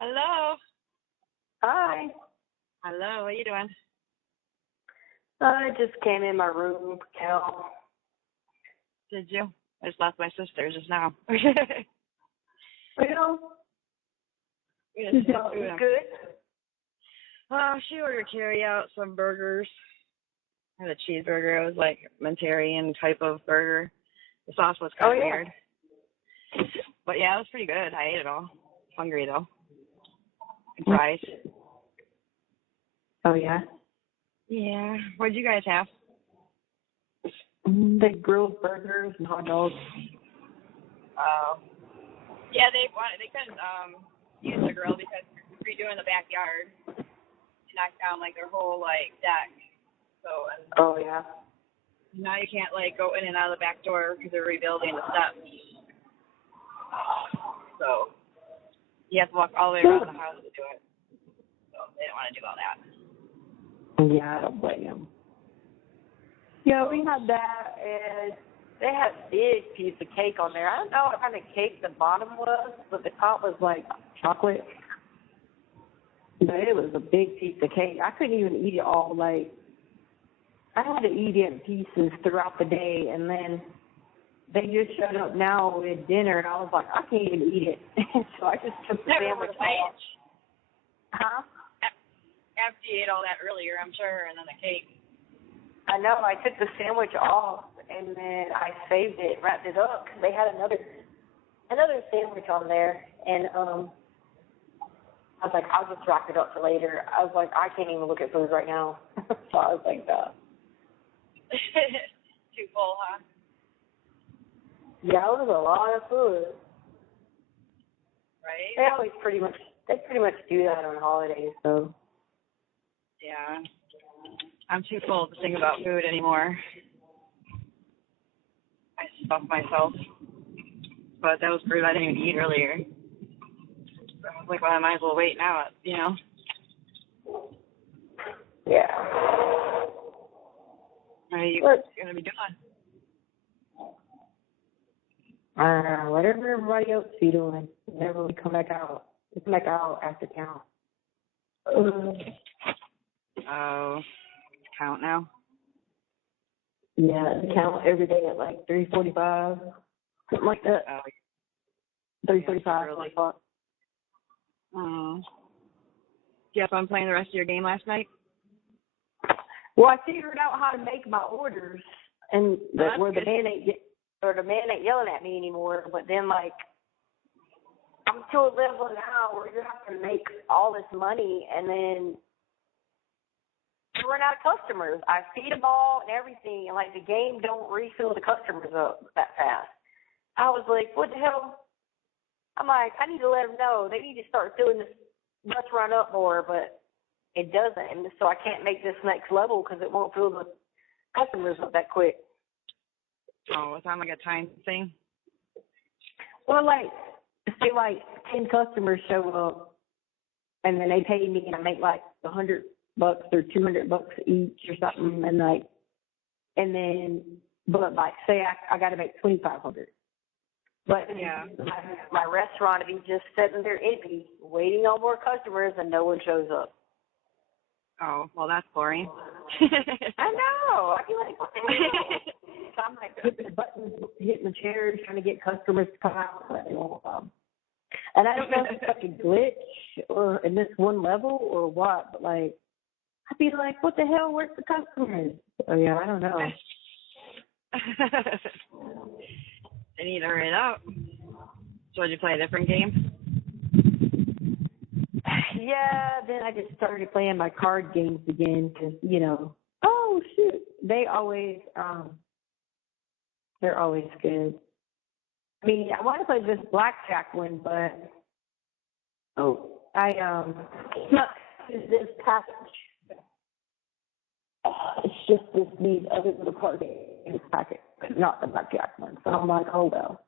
Hello. Hi. Hello. What you doing? I just came in my room, Cal. Did you? I just left my sister just now. Well, Yes, it was good. she ordered carry out some burgers. I had a cheeseburger. It was like Manchurian type of burger. The sauce was kind of weird. But yeah, it was pretty good. I ate it all. Hungry though. And fries. Oh, yeah? Yeah. What did you guys have? They grilled burgers and hot dogs. Oh. Yeah, they couldn't use the grill because they're redoing the backyard. They knocked down like their whole like deck. So Oh, yeah? now you can't like go in and out of the back door because they're rebuilding the steps. So you have to walk all the way around the house to do it. So they didn't want to do all that. Yeah, I don't blame them. Yeah, we had that, and they had a big piece of cake on there. I don't know what kind of cake the bottom was, but the top was like chocolate. But it was a big piece of cake. I couldn't even eat it all. Like, I had to eat it in pieces throughout the day, and then they just showed up now with dinner, and I was like, I can't even eat it. So I just took the sandwich off. Huh? After you ate all that earlier, I'm sure, and then the cake. I know. I took the sandwich off, and then I saved it, wrapped it up, because they had another sandwich on there, and I was like, I'll just wrap it up for later. I was like, I can't even look at food right now. So I was like, Too full, huh? yeah, it was a lot of food. Right? They pretty much do that on holidays, so. Yeah. I'm too full to think about food anymore. I stuffed myself. But that was food I didn't even eat earlier. So I was like, well, I might as well wait now, you know? Yeah. What are you going to be doing? Whatever everybody else be doing, whenever we come back out. We come back out after count. Oh, count now? Yeah, count every day at like 3:45, something like that. 3:45. Really? Oh. Did you have fun playing the rest of your game last night? Well, I figured out how to make my orders, and the man ain't yelling at me anymore. But then, like, I'm to a level now where you have to make all this money, and then you run out of customers. I feed them all and everything, and like the game don't refill the customers up that fast. I was like, what the hell? I'm like, I need to let them know. They need to start doing this bus run up more, but it doesn't. And so I can't make this next level because it won't fill the customers up that quick. Oh, it's on like a time thing? Well, like, say like 10 customers show up and then they pay me and I make like $100 or $200 each or something, but like say I got to make 2,500. But yeah, my restaurant will be just sitting there empty, waiting on more customers, and no one shows up. Oh, well, that's boring. I know. I feel like, what the hell? So I'm like hitting the buttons, hitting the chairs, trying to get customers to come out. And I don't know if it's like a glitch or in this one level or what, but like, I'd be like, what the hell? Where's the customers? Oh, yeah, I don't know. They need to hurry it up. So did you play a different game? Yeah, then I just started playing my card games again because, oh, shoot. They're always good. I mean, I want to play this blackjack one, but, this package. It's just these other little card games package, not the blackjack one. So I'm like, oh, well.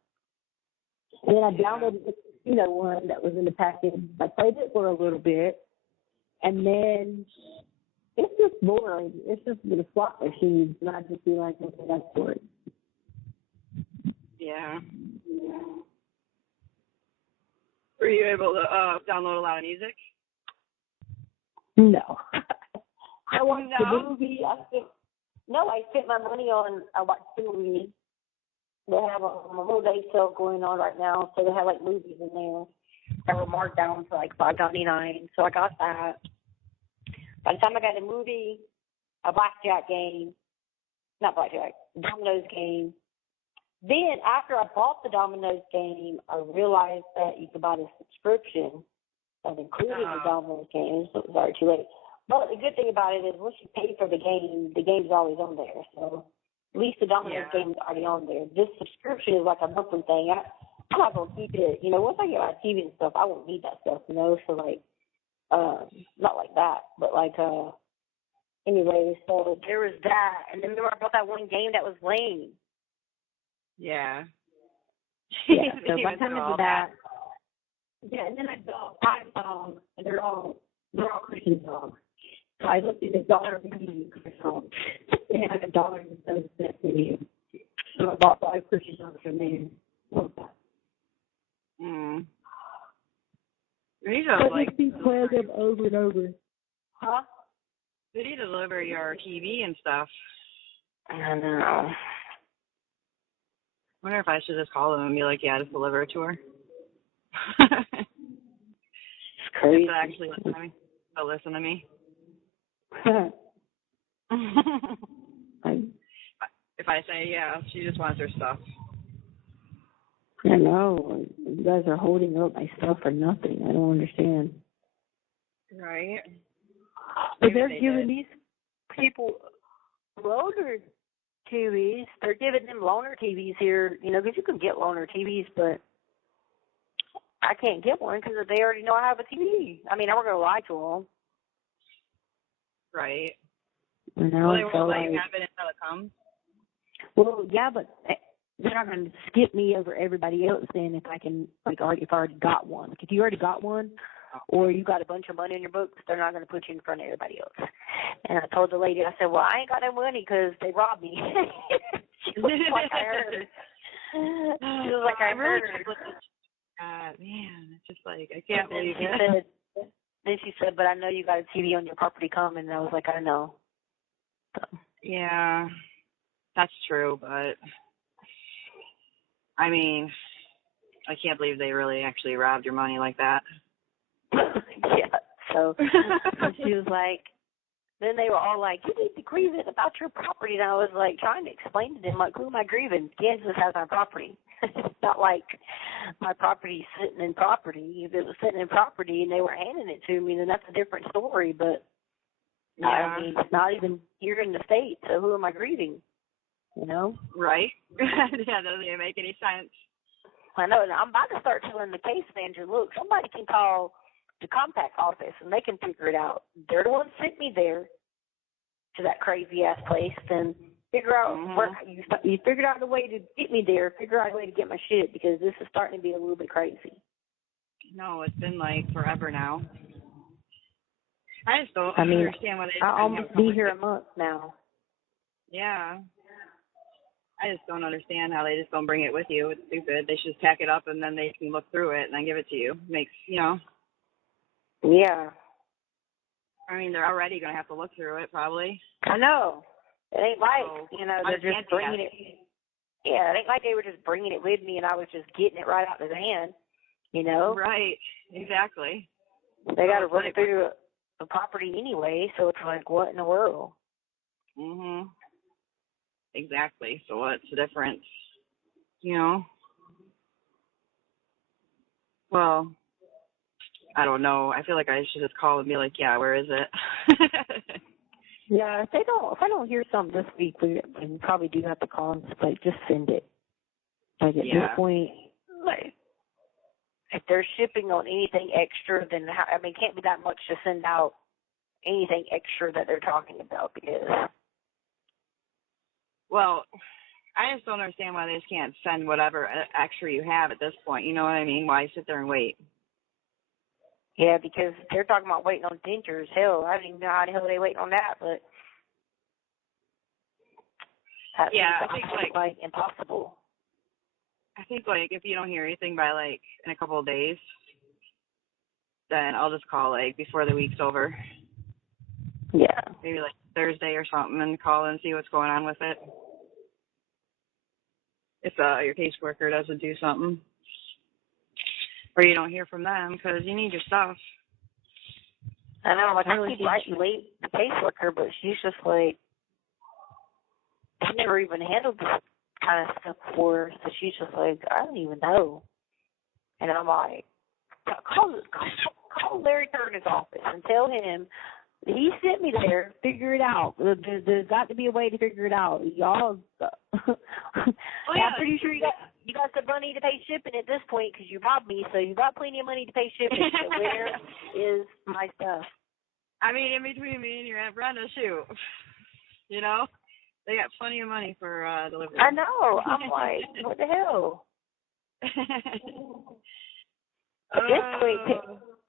And then I downloaded the casino one that was in the package. I played it for a little bit, and then it's just boring. It's just with a slot machine, and I just be like, okay, that's boring. Yeah. Were you able to download a lot of music? No. I watched the movie. I spent my money on, I watched the movie. They have a Memorial Day sale going on right now, so they have like movies in there that were marked down for like $5.99. So I got that. By the time I got the movie, a Domino's game. Then after I bought the Domino's game, I realized that you could buy the subscription that included the Domino's game. So it was already too late. But the good thing about it is once you pay for the game's always on there. So at least the Domino's game is already on there. This subscription is like a monthly thing. I'm not going to keep it. You know, once I get my TV and stuff, I won't need that stuff, you know. So, like, not like that, but like, anyway, so there was that. And then remember I bought that one game that was lame. Yeah. Yeah, so by the time I did that, yeah, and then I bought 5 dogs, and they're all Christian dogs. So I looked at the dollar review for songs. They had $1.07 review. So I bought 5 Christian dogs from there. They need to, like, be playing them over and over. Huh? They need to deliver your TV and stuff. I know. I wonder if I should just call them and be like, yeah, just deliver it to her. It's crazy. To actually listen to me. If I say, yeah, she just wants her stuff. I know. You guys are holding up my stuff for nothing. I don't understand. Right. But they're giving these people loaner TVs. They're giving them loaner TVs here, you know, because you can get loaner TVs, but I can't get one because they already know I have a TV. I mean, I'm not going to lie to them. Right. You know, well, they won't let you have it until it comes. Well, yeah, but they're not going to skip me over everybody else then if I can, like, if I already got one. Like, if you already got one or you got a bunch of money in your books, they're not going to put you in front of everybody else. And I told the lady, I said, well, I ain't got no money because they robbed me. She was like, I heard. She was like, I heard. Man, it's just like, I can't believe it. Then she said, but I know you got a TV on your property coming. And I was like, I know. So. Yeah, that's true, but I mean, I can't believe they really actually robbed your money like that. Yeah, so she was like, then they were all like, you need to grieve it about your property. And I was like trying to explain to them, like, who am I grieving? Kansas has my property. It's not like my property's sitting in property. If it was sitting in property and they were handing it to me, then that's a different story. But yeah. I mean, it's not even here in the state, so who am I grieving? You know? Right. Yeah, doesn't even make any sense. I know. And I'm about to start telling the case manager, look, somebody can call the compact office and they can figure it out. They're the ones that sent me there to that crazy ass place. Then figure out where you figured out a way to get me there. Figure out a way to get my shit because this is starting to be a little bit crazy. No, it's been like forever now. I just don't understand why they. I'll almost be here a month now. Yeah. I just don't understand how they just don't bring it with you. It's stupid. They should just pack it up and then they can look through it and then give it to you. Makes, you know. Yeah. I mean, they're already going to have to look through it probably. I know. It ain't like, you know, they're just bringing it. Yeah, it ain't like they were just bringing it with me and I was just getting it right out of the van, you know. Right. Exactly. They got to run it through the property anyway, so it's like, what in the world? Mhm. Exactly. So what's the difference? You know? Well, I don't know. I feel like I should just call and be like, yeah, where is it? Yeah, if I don't hear something this week, we probably do have to call and like just send it. Like at this point, like if they're shipping on anything extra, then I mean, it can't be that much to send out anything extra that they're talking about because. Well, I just don't understand why they just can't send whatever extra you have at this point. You know what I mean? Why sit there and wait? Yeah, because they're talking about waiting on dentures. Hell, I don't even know how the hell they waiting on that, but that I seems think like impossible. I think like if you don't hear anything by like in a couple of days, then I'll just call like before the week's over. Yeah. Maybe like Thursday or something, and call and see what's going on with it. If your caseworker doesn't do something, or you don't hear from them because you need your stuff. I know, like, I keep writing the caseworker, but she's just like, she never even handled this kind of stuff before, so she's just like, I don't even know. And I'm like, call Larry Turner's office and tell him he sent me there. Figure it out. There's got to be a way to figure it out. Y'all, I'm pretty sure you got the money to pay shipping at this point because you robbed me, so you got plenty of money to pay shipping. So where is my stuff? I mean, in between me and your Aunt Brenda, shoot. You know? They got plenty of money for delivery. I know. I'm like, what the hell? At this point,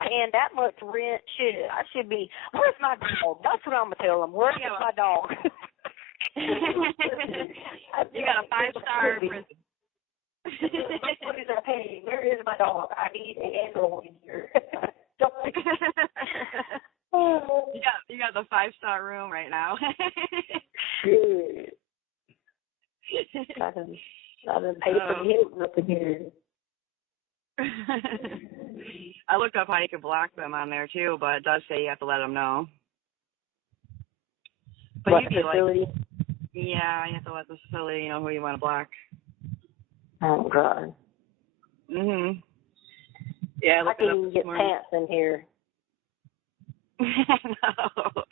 paying that much rent, shit, I should be, where's my dog? That's what I'm going to tell them. Where's my dog? You got a 5-star prison. What is I paying? Where is my dog? I need an animal in here. You got the 5-star room right now. Shit. I done paid for the Hilton up in here. I looked up how you can block them on there too, but it does say you have to let them know. But What, you'd be facility? like, yeah, you have to let the facility know who you want to block. Oh God. Mhm. Yeah, I can't even get pants in here. No.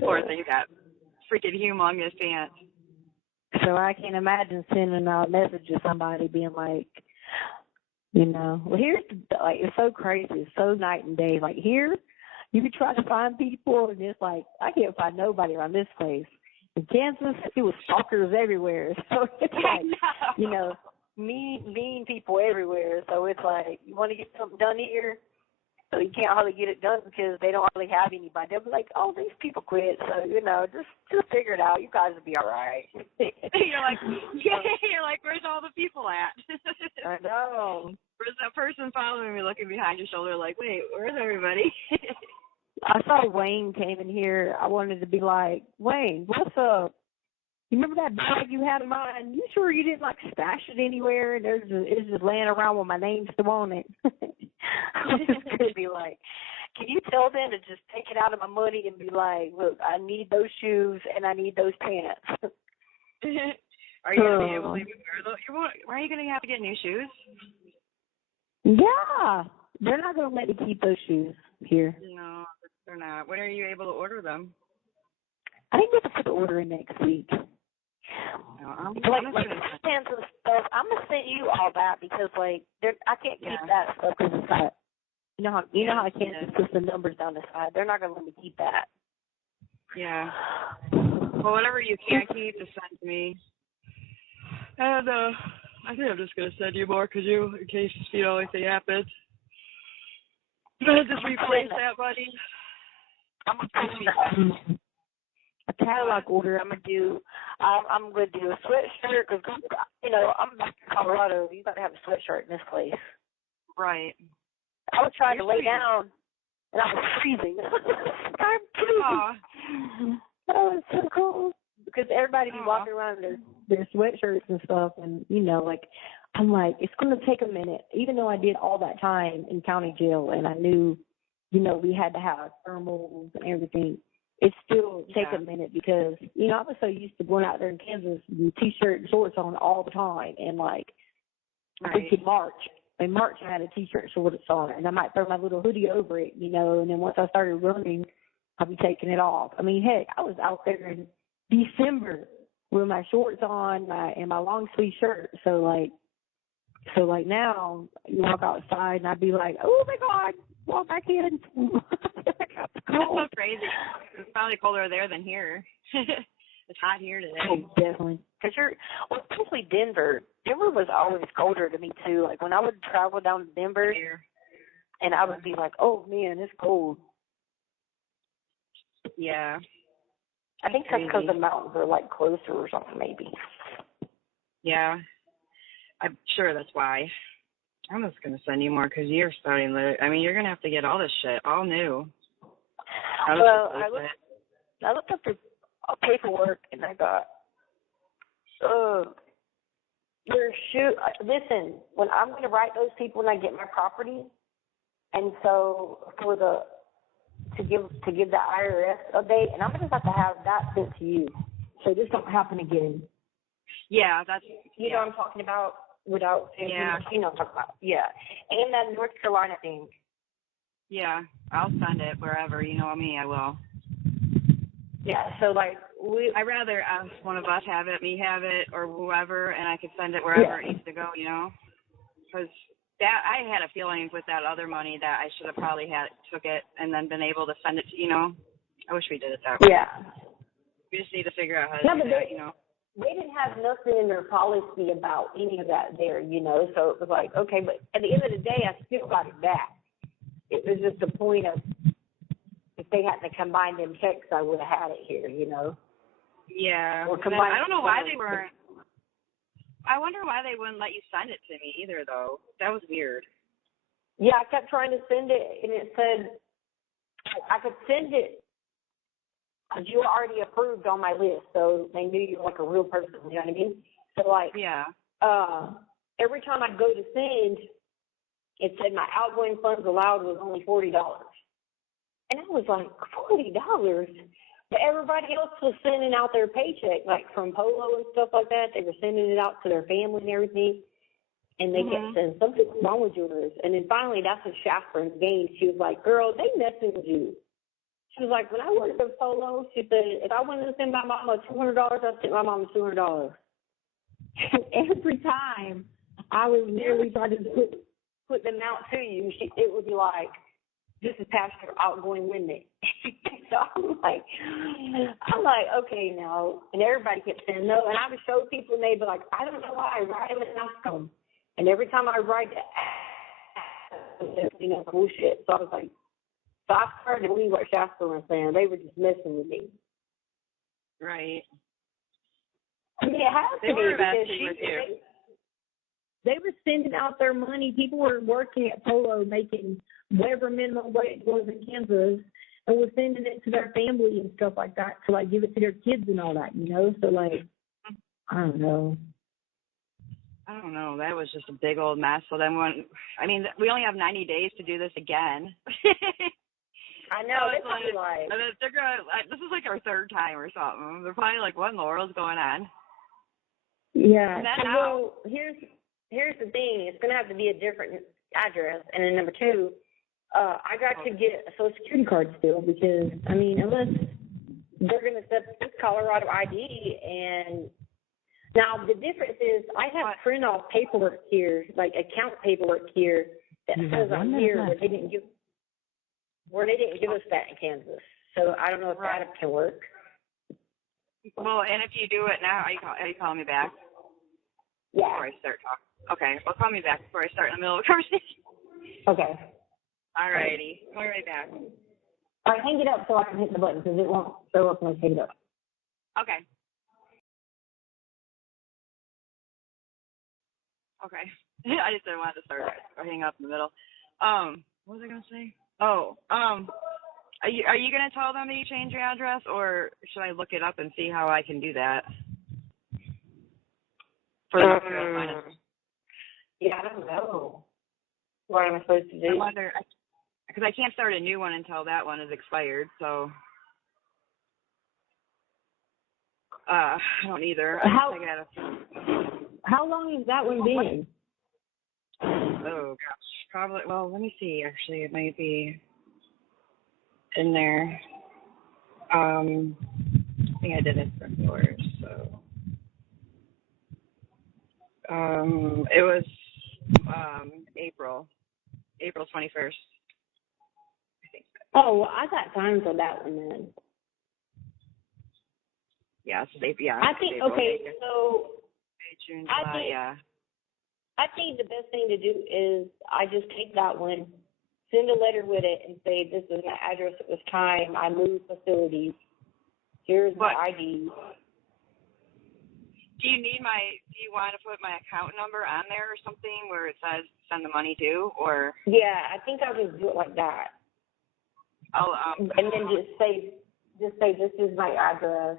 Poor thing, got freaking humongous pants. So I can't imagine sending a message to somebody being like, you know, well, here's like, it's so crazy, it's so night and day. Like here, you could try to find people, and it's like I can't find nobody around this place. In Kansas, it was stalkers everywhere. So it's like, you know, mean people everywhere. So it's like, you want to get something done here, so you can't hardly get it done because they don't hardly have anybody. They'll be like, oh, these people quit. So, you know, just figure it out. You guys will be all right. You're like, where's all the people at? I know. Where's that person following me looking behind your shoulder like, wait, where's everybody? I saw Wayne came in here. I wanted to be like, Wayne, what's up? You remember that bag you had in mine? You sure you didn't like stash it anywhere? And it's just laying around with my name still on it. I was just gonna be like, can you tell them to just take it out of my money and be like, look, I need those shoes and I need those pants. Are you gonna be able to wear those? Why are you gonna have to get new shoes? Yeah, they're not gonna let me keep those shoes here. No, they're not. When are you able to order them? I think we have to put the order in next week. No, I'm pants and stuff. I'm gonna send you all that because like I can't keep that stuff because it's got, you know how I can't just put the numbers down the side. They're not gonna let me keep that. Yeah. Well, whatever you can't keep, just send to me. And I think I'm just gonna send you more in case you know anything happens. Just replace that, buddy. I'm gonna a catalog order. I'm gonna do a sweatshirt because you know I'm back in Colorado. You gotta have a sweatshirt in this place. Right. I was trying to lay down and I was freezing. I'm freezing. Oh, it's so cool because everybody be walking around in their sweatshirts and stuff, and you know, like I'm like, it's gonna take a minute. Even though I did all that time in county jail and I knew, you know, we had to have thermals and everything. It still take a minute because, you know, I was so used to going out there in Kansas with T-shirt and shorts on all the time. And, like, I think in March I had a T-shirt and shorts on, and I might throw my little hoodie over it, you know, and then once I started running, I'll be taking it off. I mean, heck, I was out there in December with my shorts on and my long sleeve shirt. So now you walk outside and I'd be like, oh, my God, walk back in. That's so crazy. It's probably colder there than here. It's hot here today. Oh, definitely. Because especially Denver. Denver was always colder to me, too. Like, when I would travel down to Denver, and I would be like, oh, man, it's cold. Yeah. I think that's because the mountains are, like, closer or something, maybe. Yeah. I'm sure that's why. I'm just gonna send you more because you're starting to. I mean, you're gonna have to get all this shit all new. Well, I looked up the paperwork and I got listen, when I'm gonna write those people when I get my property, and so to give the IRS update, and I'm gonna have to have that sent to you, so this don't happen again. Yeah, that's you know what I'm talking about without saying you know what I'm talking about. Yeah, and that North Carolina thing. Yeah, I'll send it wherever. You know me, I will. Yeah, so like I'd rather one of us have it, me have it, or whoever, and I could send it wherever it needs to go. You know, because that I had a feeling with that other money that I should have probably took it and then been able to send it to. You know, I wish we did it that way. Yeah. We just need to figure out how to do that. You know. They didn't have nothing in their policy about any of that there, you know, so it was like, okay, but at the end of the day, I still got it back. It was just the point of, if they hadn't combined them checks, I would have had it here, you know. Yeah. Or I don't know why they weren't. I wonder why they wouldn't let you send it to me either, though. That was weird. Yeah, I kept trying to send it, and it said I could send it because you were already approved on my list, so they knew you were like a real person, you know what I mean? So, like, every time I go to send, it said my outgoing funds allowed was only $40. And I was like, $40? But everybody else was sending out their paycheck, like from Polo and stuff like that. They were sending it out to their family and everything. And they kept saying, something's wrong with yours. And then finally, that's when Shafron's gained. She was like, girl, they messing with you. She was like, when I worked at Polo, she said, if I wanted to send my mama $200, I'd send my mama $200. And every time I was nearly trying to put them out to you, it would be like, this is past your outgoing limit. So I'm like, okay, no. And everybody kept saying no. And I would show people, and they'd be like, I don't know why. I write them and ask them. And every time I write you know, bullshit. So I was like, so I started to believe what Shasta was saying. They were just messing with me. Right. I mean, it has to be because they were sending out their money. People were working at Polo making whatever minimum wage was in Kansas and was sending it to their family and stuff like that to, like, give it to their kids and all that, you know? So, like, I don't know. That was just a big old mess. So then we only have 90 days to do this again. I know. This is like our third time or something. They're probably like, what in the world's going on? Yeah. Well, here's the thing. It's going to have to be a different address. And then number two, I got to get a Social Security card still because, I mean, unless they're going to accept this Colorado ID. And now the difference is I have print off paperwork here, like account paperwork here that says I'm here where they didn't give us that in Kansas. So I don't know if that can work. Well, and if you do it now, are you calling me back? Yeah. Before I start talking. Okay, well, call me back before I start in the middle of the conversation. Okay. All righty. Call me right back. All right, hang it up so I can hit the button because it won't show up when I hang it up. Okay. Okay. I just didn't want to start or hang up in the middle. What was I gonna say? Oh, are you gonna tell them that you changed your address, or should I look it up and see how I can do that? For North Carolina. Yeah, I don't know. What am I supposed to do? I wonder, because I can't start a new one until that one is expired. So I don't either. How long has that one been? Oh gosh, probably. Well, let me see. Actually, it might be in there. I think I did it from yours. So it was April 21st. I think. Oh, well, I got time for that one then. Yeah, it's April. Yeah. I think okay. So June, July, I think the best thing to do is I just take that one, send a letter with it, and say, this is my address at this time. I moved facilities. Here's my ID. Do you want to put my account number on there or something where it says send the money to, or? Yeah, I think I'll just do it like that. I'll, and then just say this is my address.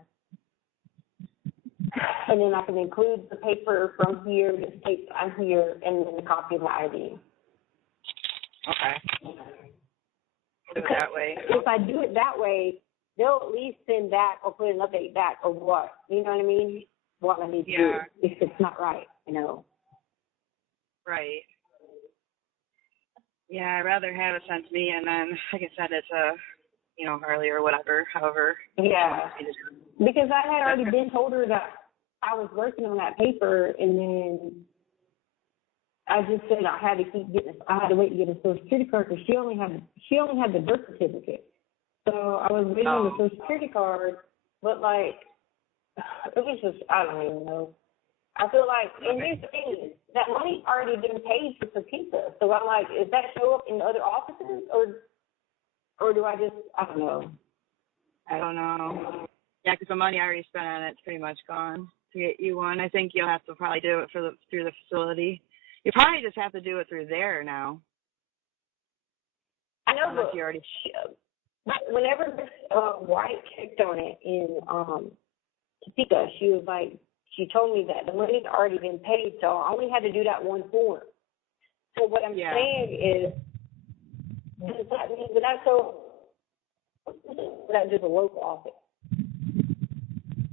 And then I can include the paper from here, the state I'm here, and then a copy of my ID. Okay. Do it that way. If I do it that way, they'll at least send back or put an update back or what. You know what I mean? What I need to do if it's not right, you know. Right. Yeah, I'd rather have it sent to me, and then I can send it to, Harley or whatever, however. Yeah. Because I had already been told her that I was working on that paper, and then I just said I had to wait to get a Social Security card because she only had the birth certificate. So I was waiting on the Social Security card, but like it was just I don't even know. I feel like, and here's the thing, that money's already been paid for pizza. So I'm like, is that show up in the other offices, or do I just I don't know. I don't know. Yeah, because the money I already spent on it's pretty much gone to get you one. I think you'll have to probably do it through the facility. You probably just have to do it through there now. I know, but you already. Whenever Miss White checked on it in Topeka, she told me that the money's already been paid, so I only had to do that one form. So what I'm saying is, does that mean that just a local office?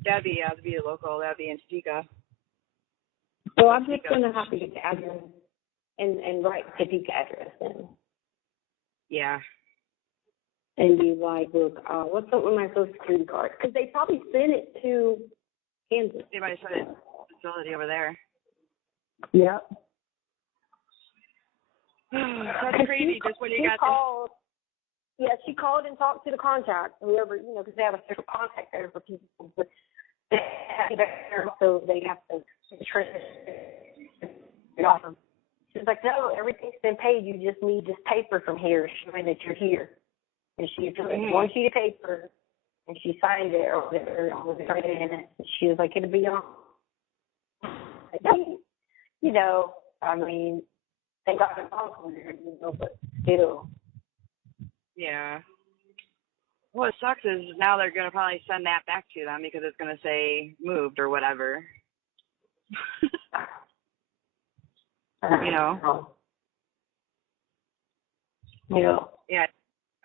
That'd be a local. That'd be in Topeka. So I'm just gonna have to get the address and write the Topeka address then. Yeah. And be like, look, what's up with my Social Security card? Because they probably sent it to Kansas. They might have sent it to the facility over there. Yep. That's crazy. Just when you got called. Yeah, she called and talked to the contact, whoever, because they have a special contact there for people. But they have there, so they have to transfer it off them. She's like, no, everything's been paid. You just need this paper from here showing that you're here. And she took one sheet of paper, and she signed it or whatever, in it. She was like, it'll be on. I mean, they got it on there, but still. Yeah. What sucks is now they're going to probably send that back to them because it's going to say moved or whatever. Yeah,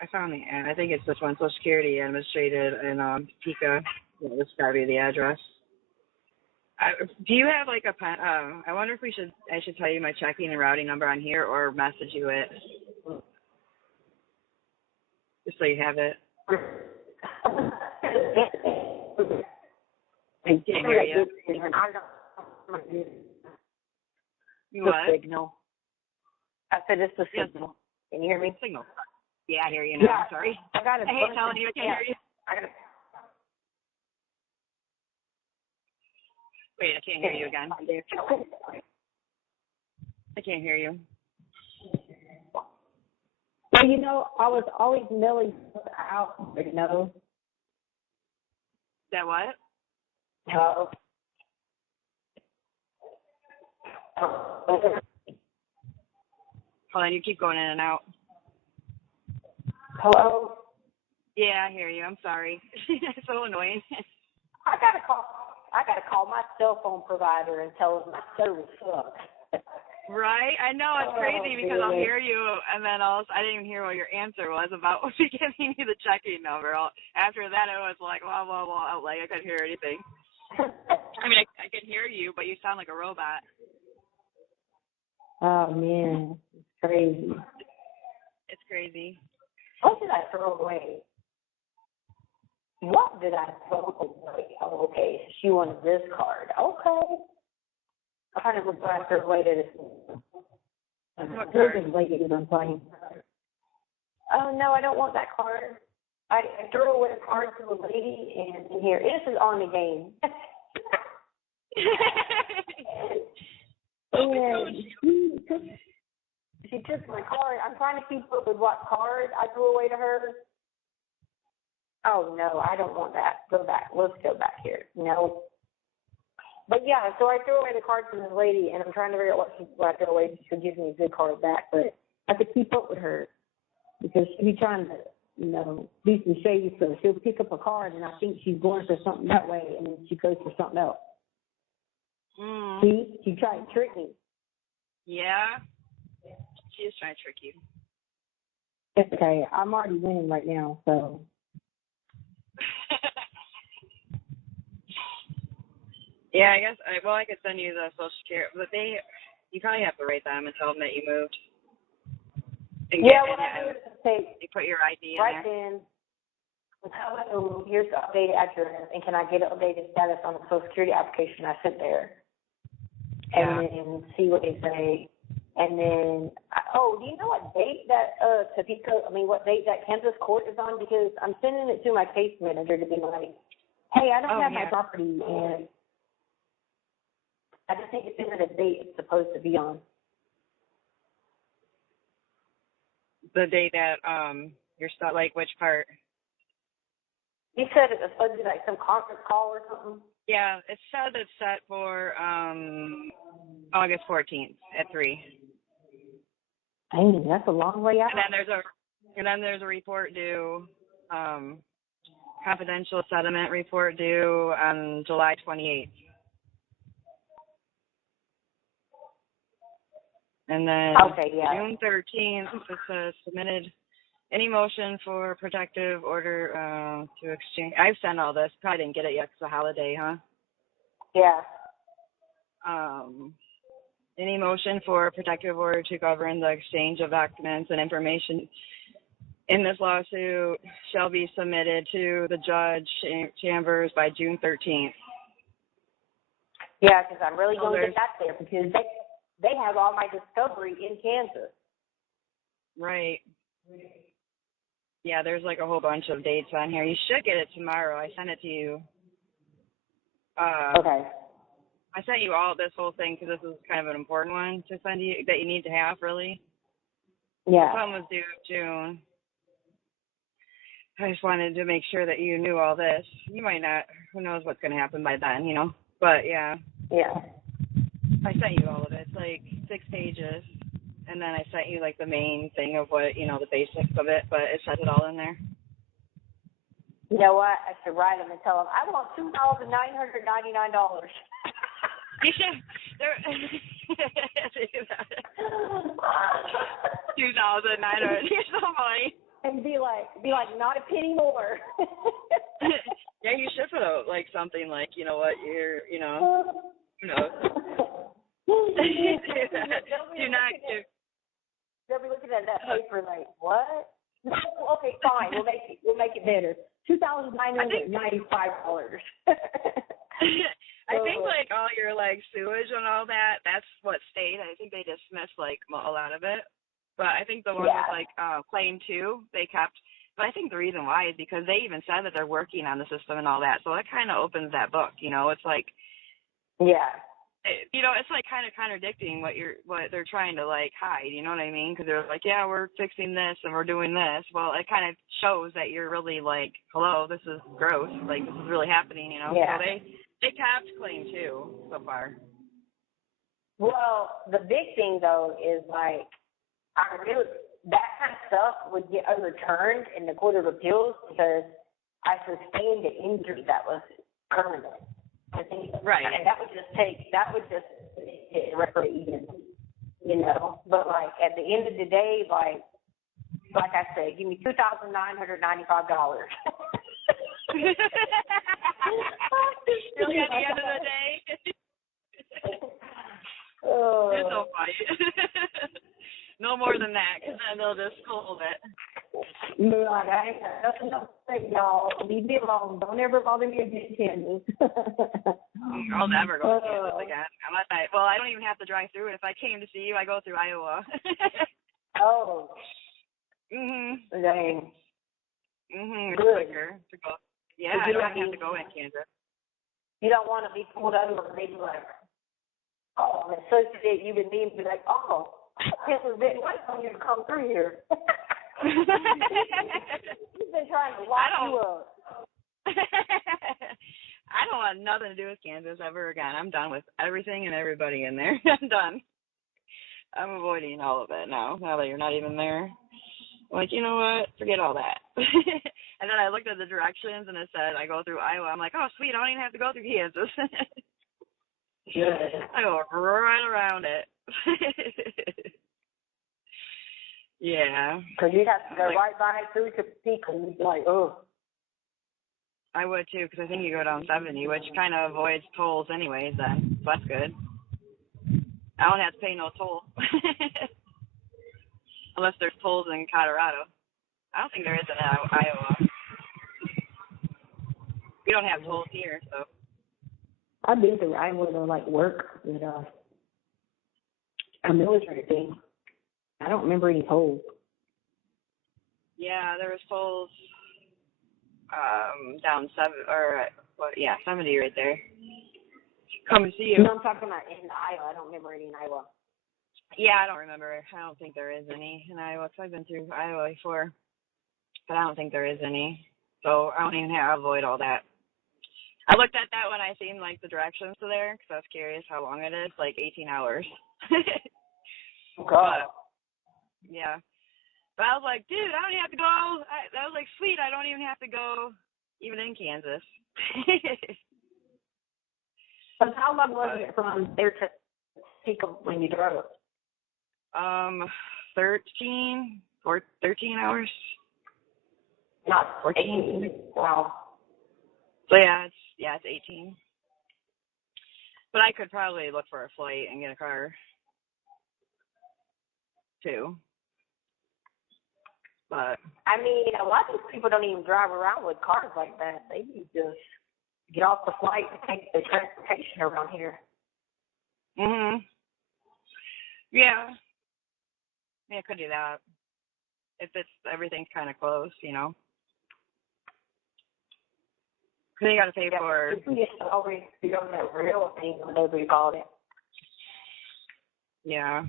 I found the ad. I think it's this one, Social Security Administrated in Topeka. Yeah, this got to be the address. Do you have like a pen? I wonder if I should tell you my checking and routing number on here or message you it. Just so you have it. I can't hear you. What? Signal. I said it's the signal. Can you hear me? Signal. Yeah, I hear you now. Yeah, I'm sorry. I hate telling you I can't hear you. Wait, I can't hear you again. I can't hear you. Well, I was always mailing stuff out, That what? Hello? Hold on, you keep going in and out. Hello? Yeah, I hear you. I'm sorry. It's so annoying. I gotta call my cell phone provider and tell them my service sucks. Right? I know, it's crazy because I'll hear you, and then I didn't even hear what your answer was about giving me the checking number. After that, it was like, blah, blah, blah. Like, I couldn't hear anything. I mean, I could hear you, but you sound like a robot. Oh, man. It's crazy. It's crazy. What did I throw away? What did I throw away? Oh, okay. She wanted this card. Okay. I kind of was glad to away to this. This lady I'm playing. Oh, no, I don't want that card. I threw away a card to a lady, and here, this is on the game. And she took my card. I'm trying to keep up with what card I threw away to her. Oh, no, I don't want that. Go back. Let's go back here. No. But yeah, so I threw away the card from this lady, and I'm trying to figure out what I threw away so she could give me a good card back. But I have to keep up with her because she'll be trying to, do some shady stuff. She'll pick up a card, and I think she's going for something that way, and then she goes for something else. See, she tried to trick me. Yeah, she is trying to trick you. It's okay. I'm already winning right now, so. Yeah, I guess. I could send you the Social Security, but you probably have to write them and tell them that you moved. And What I do is say, you put your ID in right there. then, tell them, here's the updated address, and can I get an updated status on the Social Security application I sent there? And then see what they say. And then, do you know what date that what date that Kansas court is on? Because I'm sending it to my case manager to be like, hey, I don't have my property, and I just think it's in the date it's supposed to be on. The day that you're stuck, like which part? You said it was supposed to be like some conference call or something. Yeah, it said it's set for August 14th at 3. Dang, that's a long way out. And then there's a report due, confidential settlement report due on July 28th. And then June 13th, it says submitted any motion for protective order to exchange. I've sent all this. Probably didn't get it yet because it's a holiday, huh? Yeah. Any motion for protective order to govern the exchange of documents and information in this lawsuit shall be submitted to the judge chambers by June 13th. Yeah, because I'm really going to get that there because they have all my discovery in Kansas. Right. Yeah, there's like a whole bunch of dates on here. You should get it tomorrow. I sent it to you. Okay. I sent you this whole thing because this is kind of an important one to send you that you need to have, really. Yeah. This one was due June. I just wanted to make sure that you knew all this. You might not. Who knows what's going to happen by then, But, yeah. Yeah. I sent you all of it. It's like 6 pages. And then I sent you, like, the main thing of what, the basics of it. But it says it all in there. You know what? I should write them and tell them, I want $2,999. You should. $2,900. You're so funny. And be like, not a penny more. Yeah, you should put out like something like, you know what, you're, who knows. Do not give. They'll be looking at that paper like, what? Okay, fine. We'll make it better. $2,995. I think like all your like sewage and all that, that's what stayed. I think they dismissed like a lot of it. But I think the one with like claim 2, they kept. But I think the reason why is because they even said that they're working on the system and all that. So that kind of opens that book, It's like, it's like kind of contradicting what they're trying to like hide. You know what I mean? Because they're like, yeah, we're fixing this and we're doing this. Well, it kind of shows that you're really like, hello, this is gross. Like this is really happening. Yeah. So they kept claim 2 so far. Well, the big thing though is like, that kind of stuff would get overturned in the Court of Appeals because I sustained an injury that was permanent. I think, right. And that would just hit directly even, But like at the end of the day, like I said, give me $2,995. Really at the end of the day. You're so funny. No more than that, because then they'll just scold it. Like, I ain't got nothing else to say, y'all. Leave me alone. Don't ever bother me again, Kansas. I'll never go to Kansas again. I don't even have to drive through it. If I came to see you, I go through Iowa. Oh. Dang. It's Good. quicker to go. Yeah, I don't have to go in Kansas. You don't want to be pulled over and maybe like, I'm associate you with me and be like, Kansas been waiting on you to come through here. He's been trying to lock you up. I don't want want nothing to do with Kansas ever again. I'm done with everything and everybody in there. I'm done. I'm avoiding all of it now that you're not even there. I'm like, you know what? Forget all that. And then I looked at the directions and it said I go through Iowa. I'm like, oh, sweet. I don't even have to go through Kansas. Good. I go right around it. Yeah. Because you'd have to go right by it through Topeka. And you'd be like, oh. I would too, because I think you go down 70, which kind of avoids tolls anyways then. So that's good. I don't have to pay no toll. Unless there's tolls in Colorado. I don't think there is in Iowa. We don't have tolls here, so. I've been through Iowa to like work with a military thing. I don't remember any tolls. Yeah, there was tolls down 70 right there. Come and see you. No, I'm talking about in Iowa. I don't remember any in Iowa. Yeah, I don't remember. I don't think there is any in Iowa. Cause I've been through Iowa before, but I don't think there is any. So I don't even have to avoid all that. I looked at that when I seen like the directions to there, because I was curious how long it is. Like 18 hours. God. Yeah. But I was like, dude, I don't even have to go. I was like, sweet, I don't even have to go even in Kansas. But how long was it from there to Topeka when you drove? 13 hours. Not 14. 18. Wow. So it's 18. But I could probably look for a flight and get a car too. But I mean, a lot of these people don't even drive around with cars like that. They just get off the flight and take the transportation around here. Yeah. Yeah, I could do that. If everything's kind of close, you know. Because you got to pay for. You always be on that real thing, whatever you call it. Yeah.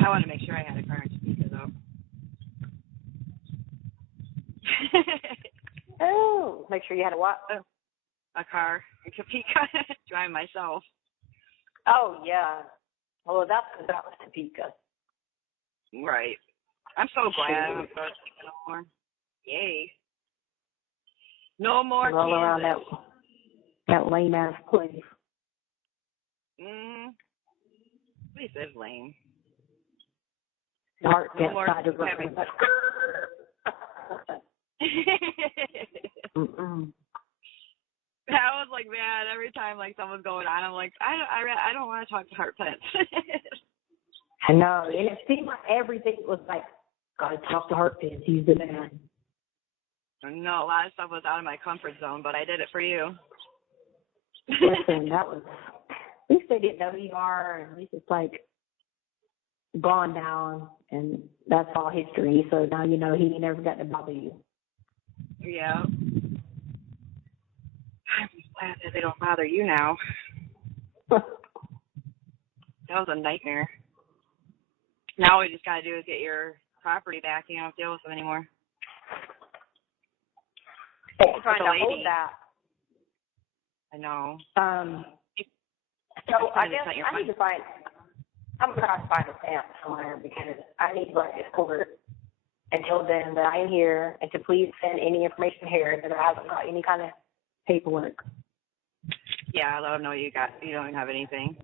I want to make sure I had a car in Topeka, though. Oh, make sure you had a what? A car in Topeka. Drive myself. Oh, yeah. Well, that's because that was Topeka. Right. I'm so glad I don't go to Topeka no more. Yay. No more Roll around that lame ass place. Place is lame. Heart No more outside of having. I was like, man, every time like someone's going on, I'm like, I don't want to talk to Heart Pence. I know, and it seemed like everything was like, gotta talk to Heart Pence. He's the man. No, a lot of stuff was out of my comfort zone, but I did it for you. Listen, that was, at least they didn't know who you are, and at least it's like gone now, and that's all history. So now you know he never got to bother you. Yeah. I'm glad that they don't bother you now. That was a nightmare. Now all we just gotta do is get your property back. You don't have to deal with them anymore. Trying to hold that. I know. So I guess I need to find. I'm gonna try to find a stamp somewhere because I need to write this court and tell them that I am here and to please send any information here that I haven't got any kind of paperwork. Yeah, let them know you don't have anything.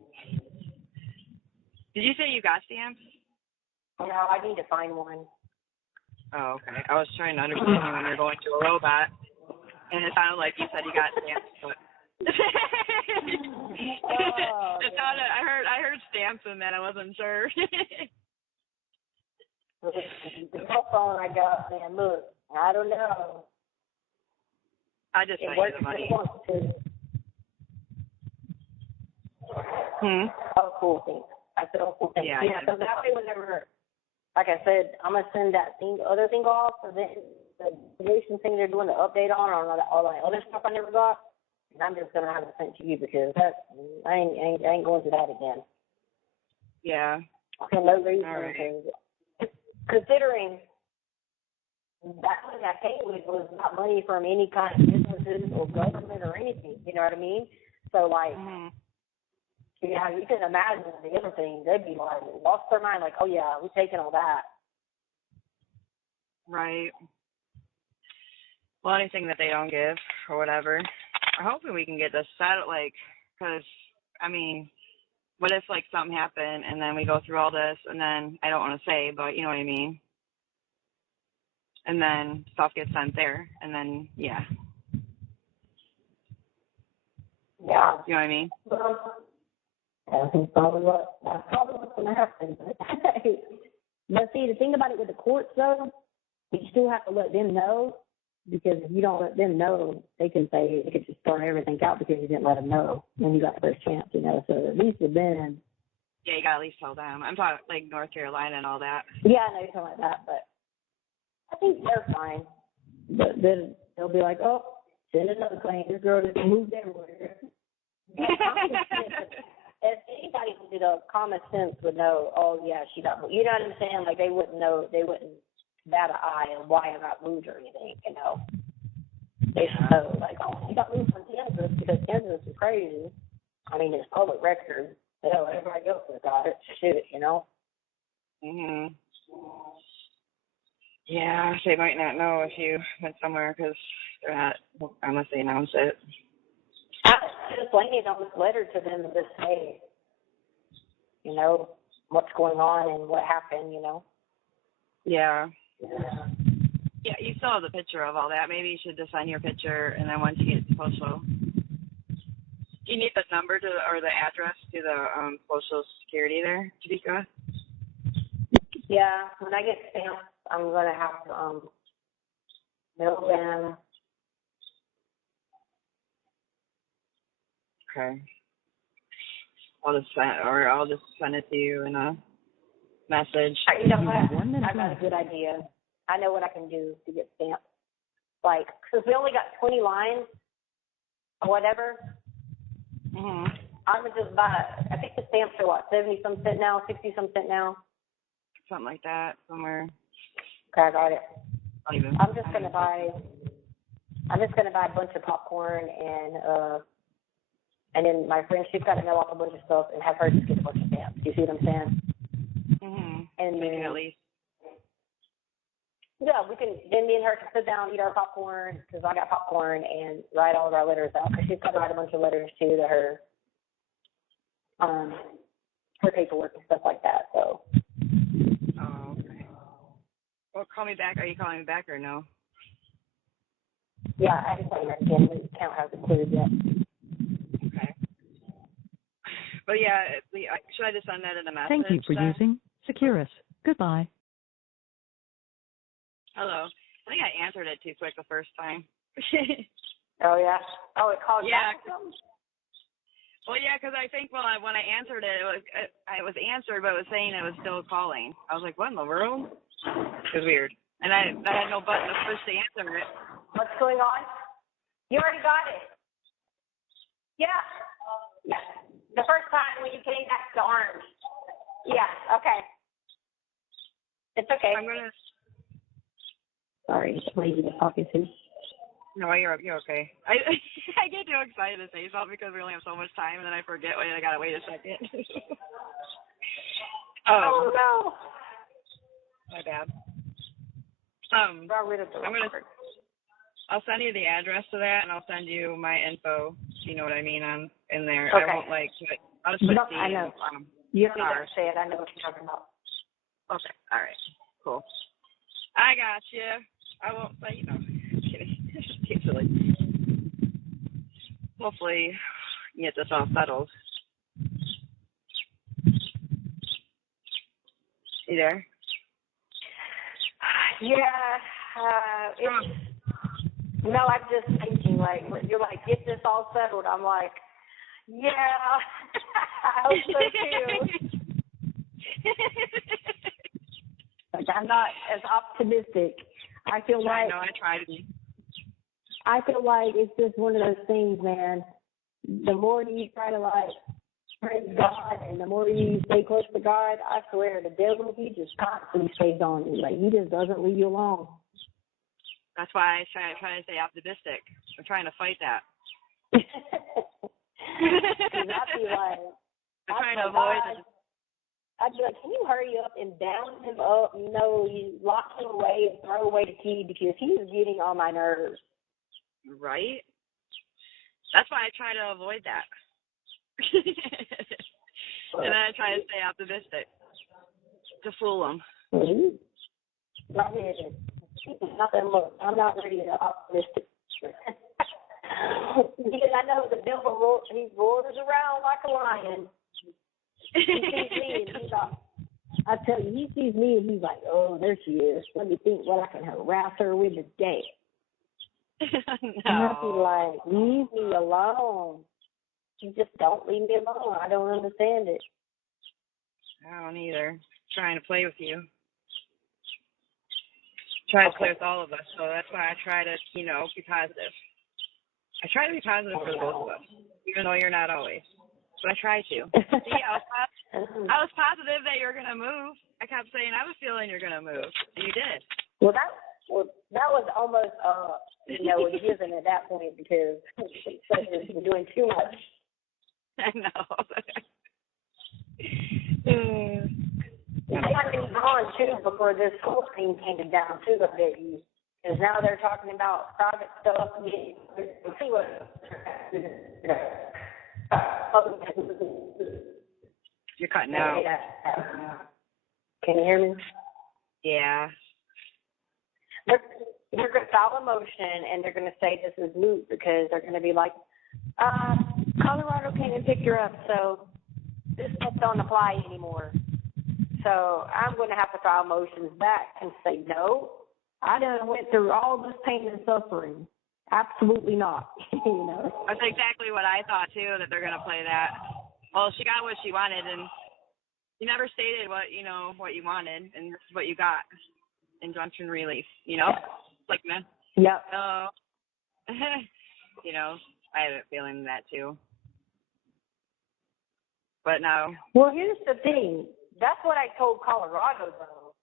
Did you say you got stamps? No, I need to find one. Oh, okay. I was trying to understand you when you're going to a robot, and it sounded like you said you got stamps, but it sounded. I heard stamps in that. I wasn't sure. The cell phone I got, man, look, I don't know. I just sent you the money. Oh, cool thing. I said, oh, cool thing. Yeah, so that way whenever, like I said, I'm going to send that other thing off, so then the aviation thing they're doing the update on all that other stuff I never got, and I'm just going to have it sent to you because I ain't going to that again. Yeah. For no reason. Considering that money I paid with was not money from any kind of businesses or government or anything. You know what I mean? So like, yeah, you can imagine the other thing. They'd be like lost their mind, like, oh yeah, we're taking all that. Right. Well, anything that they don't give or whatever. I'm hoping we can get this settled, like, because, I mean, what if, like, something happened and then we go through all this and then, I don't want to say, but you know what I mean? And then stuff gets sent there and then, yeah. Yeah. You know what I mean? Well, that's probably what's going to happen. But see, the thing about it with the courts, though, you still have to let them know, because if you don't let them know, they can say, they could just throw everything out because you didn't let them know when you got the first chance, you know. So at least with them. Yeah, you got to at least tell them. I'm talking, like, North Carolina and all that. Yeah, I know something like that, but I think they're fine. But then they'll be like, oh, send another claim. This girl just moved everywhere. If anybody with common sense would know, oh, yeah, she got moved. You know what I'm saying? Like, they wouldn't know, they wouldn't bat an eye on why I got moved or anything, you know. They should know, like, oh, she got moved from Kansas because Kansas is crazy. I mean, it's public record. Hell, everybody else has got it. Shit, you know? Yeah, they might not know if you went somewhere because they're not, unless they announce it. I was just laying on this letter to them and just say, you know, what's going on and what happened, you know? Yeah. Yeah, you still have the picture of all that. Maybe you should just send your picture, and then once you get social, do you need the number to or the address to the Social Security there, Tavika? Yeah, when I get stamps, I'm gonna have to mail them. Okay. I'll just send it to you in a message. You know what? I got a good idea. I know what I can do to get stamps. Like, since we only got 20 lines or whatever, I would just buy. I think the stamps are what, 70-some cent now, 60-some cent now. Something like that, somewhere. Okay, I got it. I'm just gonna buy a bunch of popcorn and then my friend, she's got to mail off a bunch of stuff and have her just get a bunch of stamps. You see what I'm saying? And then, at least. Yeah, then me and her can sit down, eat our popcorn, because I got popcorn, and write all of our letters out, because she's got to write a bunch of letters, too, to her paperwork and stuff like that, so. Oh, okay. Well, call me back. Are you calling me back or no? Yeah, I just want to again. The account hasn't cleared yet. Okay. But yeah, should I just send that in a message? Thank you for using Securus. Goodbye. Hello. I think I answered it too quick the first time. Oh, yeah? Oh, it called back? Yeah. Well, yeah, because I think when I answered it, it was answered, but it was saying it was still calling. I was like, what in the world? It was weird. And I had no button to push to answer it. What's going on? You already got it. Yeah. Yeah. The first time when you came back to Orange. Yeah, okay. It's okay. I'm going to... Sorry, lady was talking to. No, you're okay. I get too excited to say something because we only have so much time, and then I forget. I gotta wait a second. Oh no. My bad. I'll send you the address to that, and I'll send you my info. You know what I mean in there. Okay. I won't I'll just put D. I know. You don't need to say it. I know what you're talking about. Okay. All right. Cool. I got you. I won't say, kidding. It's silly. Hopefully, get this all settled. You there? Yeah. I'm just thinking, you're like, get this all settled. I'm like, yeah, I hope so too. I'm not as optimistic. I feel like I try to be. I feel like it's just one of those things, man. The more you try to praise God and the more you stay close to God, I swear the devil, he just constantly stays on you. He just doesn't leave you alone. That's why I try to stay optimistic. I'm trying to fight that. Because I'd be like, I'm trying to avoid it. I'd be like, can you hurry up and down him up? You lock him away and throw away the key because he is getting on my nerves. Right? That's why I try to avoid that. And then I try to stay optimistic to fool him. Mm-hmm. Nothing more. I'm not ready to optimistic. Because I know the devil he roars around like a lion. He sees me and he's like, I tell you, he sees me and he's like, oh, there she is. Let me think what I can harass her with today. No. And I'd be like, leave me alone. You just don't leave me alone. I don't understand it. I don't either. Trying to play with you. Try to play with all of us. So that's why I try to, be positive. I try to be positive for both of us, even though you're not always. But I try to. See, I was positive that you were going to move. I kept saying, I have a feeling you're going to move. And you did. Well, that was almost, a given at that point because you're doing too much. I know. They had been gone, too, before this whole thing came down, too, I bet you. Because now they're talking about private stuff. See what... You're cutting out. Can you hear me? Yeah. They're going to file a motion, and they're going to say this is moot because they're going to be like, Colorado came and picked her up, so this stuff don't apply anymore. So I'm going to have to file motions back and say, no, I done went through all this pain and suffering. Absolutely not. That's exactly what I thought, too, that they're going to play that. Well, she got what she wanted, and you never stated what you wanted, and this is what you got. Injunction relief, Like, man. Yep. So, I have a feeling that, too. But no. Well, here's the thing. That's what I told Colorado, though.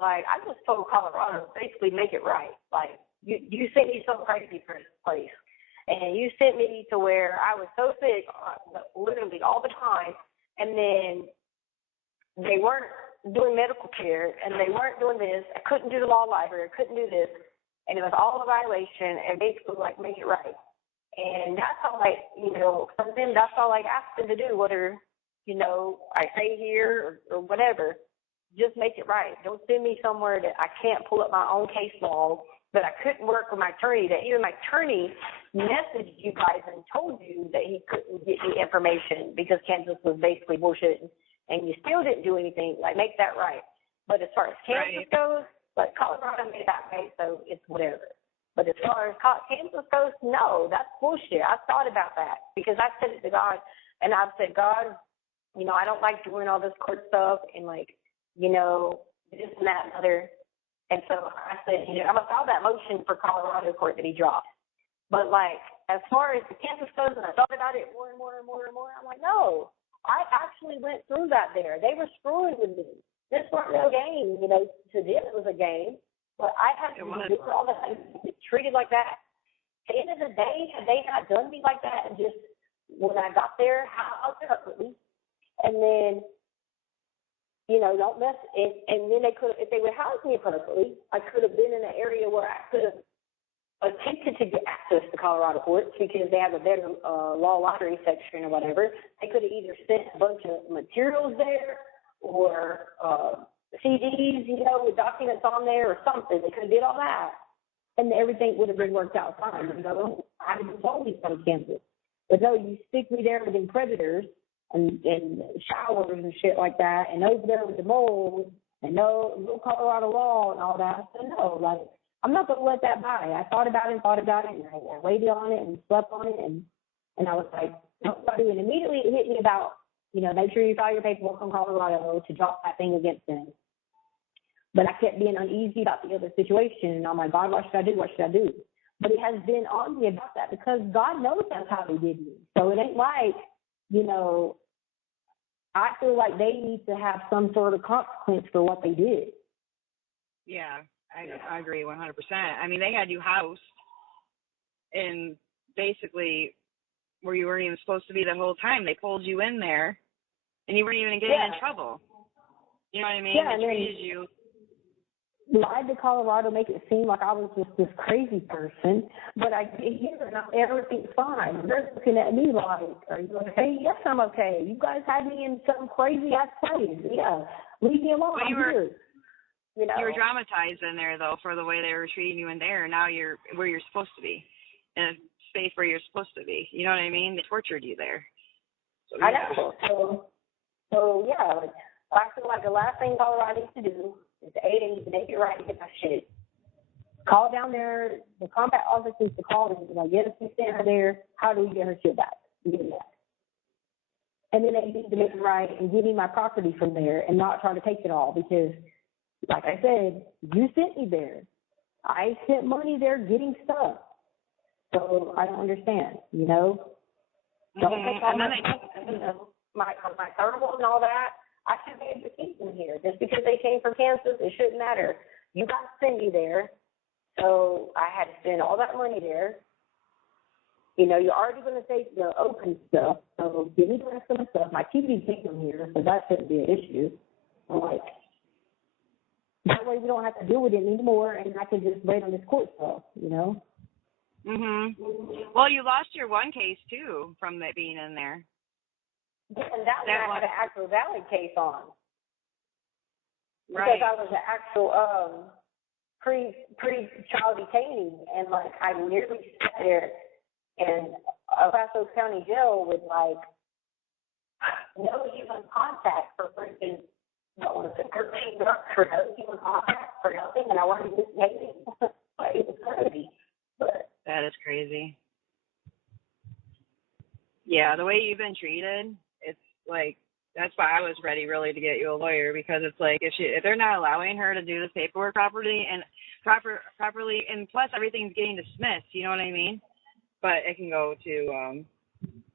Like, I just told Colorado, basically make it right. Like, you sent me some crazy place. And you sent me to where I was so sick, literally all the time. And then they weren't doing medical care, and they weren't doing this. I couldn't do the law library. I couldn't do this. And it was all a violation, and basically, like, make it right. And that's all, from them, that's all I asked them to do, whether, I say here or whatever. Just make it right. Don't send me somewhere that I can't pull up my own case log, but I couldn't work with my attorney, that even my attorney messaged you guys and told you that he couldn't get me information because Kansas was basically bullshitting, and you still didn't do anything. Like, make that right. But as far as Kansas goes, like, Colorado made that right, so it's whatever. But as far as Kansas goes, no, that's bullshit. I thought about that because I said it to God, and I've said, God, I don't like doing all this court stuff and, this and that and other. And so I said, I'm going to file that motion for Colorado court that he dropped. But, as far as the Kansas goes, and I thought about it more and more and more and more, I'm like, no, I actually went through that there. They were screwing with me. This wasn't no game. To them it was a game. But I had to do all that, treated like that. At the end of the day, had they not done me like that and just, when I got there, housed separately, and then, don't mess, and then they could, if they would house me appropriately, I could have been in an area where I could have attempted to get access to Colorado courts because they have a better law library section or whatever. They could have either sent a bunch of materials there or CDs, with documents on there or something. They could have did all that, and everything would have been worked out fine. I would have always go to Kansas. But no, you stick me there with them predators and showers and shit like that, and over there with the mold and no Colorado law and all that. So no, I'm not going to let that by. I thought about it, and I waited on it and slept on it, and I was like, no, and immediately it hit me about, make sure you file your paperwork on Colorado to drop that thing against them. But I kept being uneasy about the other situation, and I'm like, God, what should I do? What should I do? But it has been on me about that because God knows that's how they did me. So it ain't like, I feel like they need to have some sort of consequence for what they did. Yeah, I agree 100%. I mean, they had you housed in basically where you weren't even supposed to be the whole time. They pulled you in there, and you weren't even getting in trouble. You know what I mean? Yeah, they treated you. Lied to Colorado, make it seem like I was just this crazy person, but I get here and everything's fine. They're looking at me like, "Are you okay?" Yes, I'm okay. You guys had me in some crazy ass place. Yeah, leave me alone. Well, I'm here. You know, you were dramatized in there though for the way they were treating you in there. Now you're where you're supposed to be, in a space where you're supposed to be. You know what I mean? They tortured you there. So, I know. So yeah, like, I feel like the last thing Colorado needs to do is to make it right and get my shit. Call down there. The combat office needs to call them and like, get us to stand there. How do we get her shit back? Get it back. And then they need to make it right and give me my property from there and not try to take it all because, like I said, you sent me there. I spent money there getting stuff. So I don't understand, you know? Don't take all my stuff, you know, my thermals and all that. I should be able to keep them here. Just because they came from Kansas, it shouldn't matter. You guys sent me there, so I had to spend all that money there. You know, you're already going to take the open stuff, so give me the rest of the stuff. My TV came from here, so that shouldn't be an issue. I'm like, that way we don't have to deal with it anymore, and I can just wait on this court stuff, you know? Well, you lost your one case, too, from that being in there. Yeah, and that one I had an actual valid case on. Right. Because I was an actual pre-child detainee, and, like, I nearly sat there in El Paso County Jail with, like, no human contact for freaking, no human contact for nothing, and I wasn't detained. Like, it was crazy. But that is crazy. Yeah, the way you've been treated, it's like, that's why I was ready really to get you a lawyer, because it's like if they're not allowing her to do this paperwork properly, and plus everything's getting dismissed, you know what I mean? But it can go to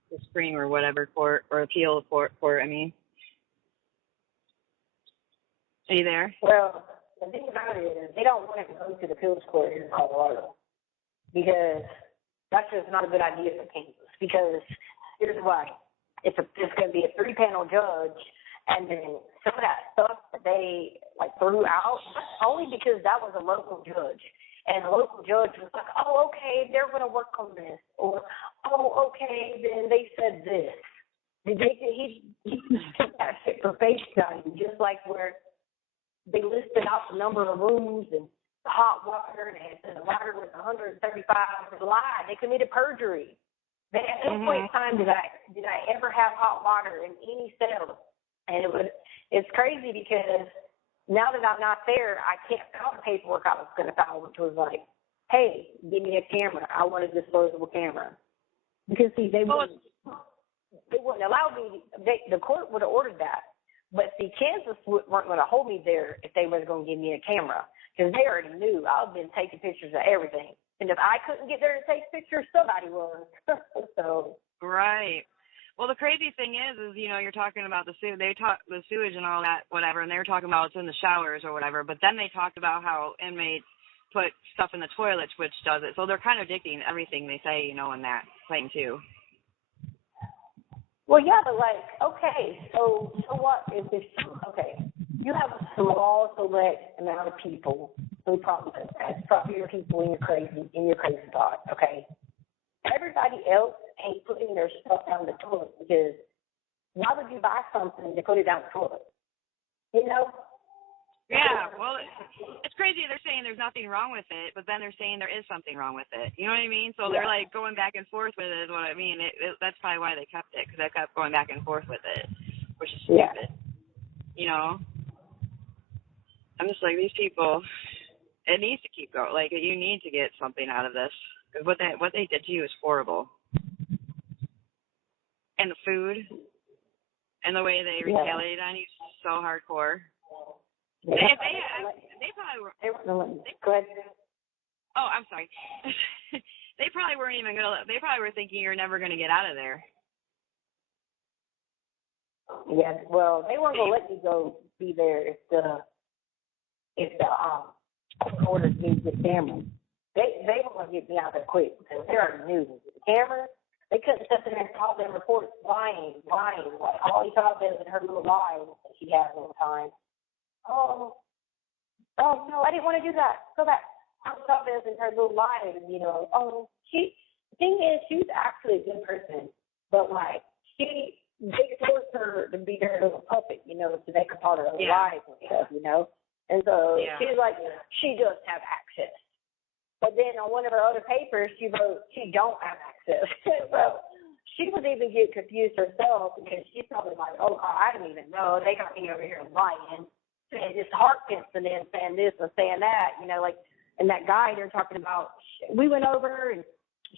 the Supreme or whatever court, or appeal court, I mean. Are you there? Well, the thing about it is they don't want it to go to the appeals court in Colorado because that's just not a good idea for Kansas. Because here's why: it's going to be a 3-panel judge, and then some of that stuff that they like threw out only because that was a local judge, and the local judge was like, "Oh, okay, they're going to work on this," or "Oh, okay, then they said this." He took that shit for face value, just like where they listed out the number of rooms and the hot water, and the water was 135. It was a lie. They committed perjury. At no point in time did I ever have hot water in any cell. And it's crazy because now that I'm not there, I can't file the paperwork I was going to file, which was like, hey, give me a camera. I want a disposable camera. Because, see, they wouldn't allow me. The court would have ordered that. But, see, Kansas weren't going to hold me there if they weren't going to give me a camera. Because they already knew I've been taking pictures of everything. And if I couldn't get there to take pictures, somebody was. So. Right. Well, the crazy thing is, you know, you're talking about the sewage and all that, whatever, and they were talking about it's in the showers or whatever. But then they talked about how inmates put stuff in the toilets, which does it. So they're contradicting everything they say, you know, in that thing, too. Well, yeah, but like, okay, so what if there's, okay, you have a small select amount of people who probably your people in your crazy thought, okay? Everybody else ain't putting their stuff down the toilet because why would you buy something to put it down the toilet? You know? Yeah, well, it's crazy. They're saying there's nothing wrong with it, but then they're saying there is something wrong with it. You know what I mean? So they're like going back and forth with it is what I mean. That's probably why they kept it, because they kept going back and forth with it, which is stupid. You know? I'm just like, these people, it needs to keep going. Like, you need to get something out of this, because what they did to you is horrible. And the food, and the way they retaliated on you, so hardcore. Yeah. They probably were. Go ahead. Oh, I'm sorry. They probably weren't even gonna. They probably were thinking you're never gonna get out of there. Yeah. Well, they weren't gonna let me go be there if the orders me to get cameras. They want to get me out there quick because they already knew the cameras. They couldn't sit there and call their reports lying. Like all he thought was in her little lies that she has all the time. Oh no, I didn't want to do that. So that I thought it was in her little lies, Oh, the thing is, she was actually a good person, but like they forced her to be their little puppet, to make up all her lies and stuff, And so she's like, she does have access. But then on one of her other papers, she wrote she don't have access. So she was even getting confused herself because she's probably like, oh, I don't even know. They got me over here lying. And just Harkins and then saying this and saying that, and that guy they're talking about, we went over and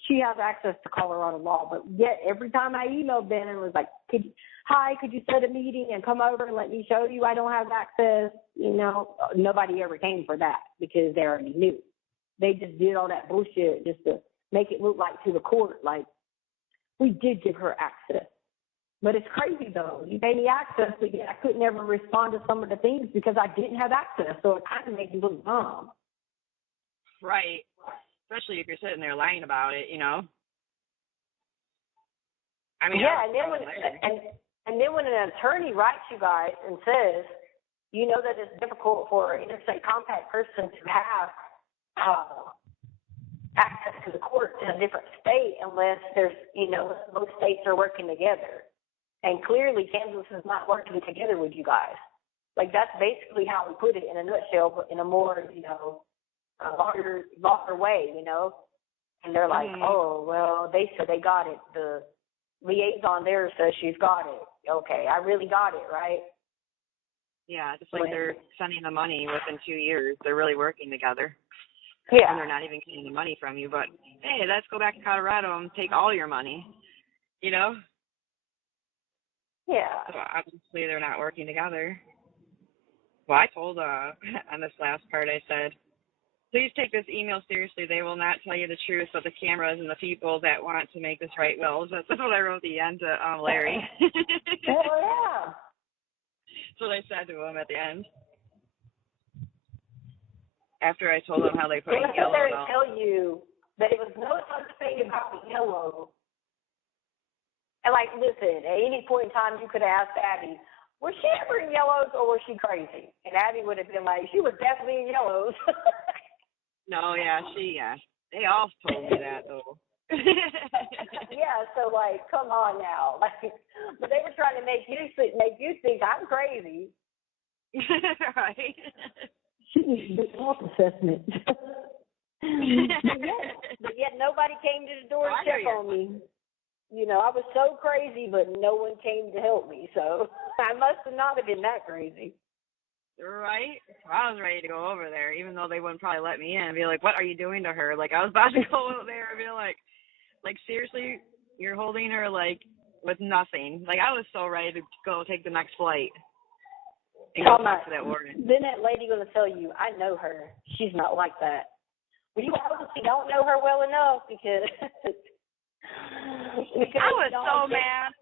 she has access to Colorado law, but yet every time I emailed Ben and was like, could you set a meeting and come over and let me show you I don't have access? Nobody ever came for that because they already knew. They just did all that bullshit just to make it look like to the court, like we did give her access. But it's crazy, though. You gave me access, but yet I couldn't ever respond to some of the things because I didn't have access. So it kind of made you look dumb. Right. Especially if you're sitting there lying about it, I mean, yeah, and then when an attorney writes you guys and says, that it's difficult for an interstate compact person to have access to the courts in a different state unless there's, both states are working together. And clearly Kansas is not working together with you guys. Like, that's basically how we put it in a nutshell, but in a more, longer way, And they're like, oh, well, they said they got it. The liaison there says she's got it. Okay, I really got it, right? Yeah, just like they're sending the money within 2 years. They're really working together. Yeah. And they're not even getting the money from you, but, hey, let's go back to Colorado and take all your money, Yeah. So obviously they're not working together. Well, I told, on this last part, I said, please take this email seriously. They will not tell you the truth, but the cameras and the people that want to make this right will. That's what I wrote at the end to Larry. Hell yeah. That's what I said to him at the end. After I told them how they put yellow. I was tell you that it was no such thing about the yellow. And listen, at any point in time, you could have asked Abby, was she ever in yellows or was she crazy? And Abby would have been like, she was definitely in yellows. No, they all told me that though. Yeah, so come on now, but they were trying to make you think I'm crazy. Right. She needs a health assessment. but yet nobody came to the door to check on me. I was so crazy, but no one came to help me, so I must have not have been that crazy. Right? I was ready to go over there, even though they wouldn't probably let me in and be like, what are you doing to her? I was about to go over there and be like, seriously, you're holding her, with nothing. I was so ready to go take the next flight and go talk to that warden. Then that lady going to tell you, I know her. She's not like that. Well, you obviously don't know her well enough because I was so mad.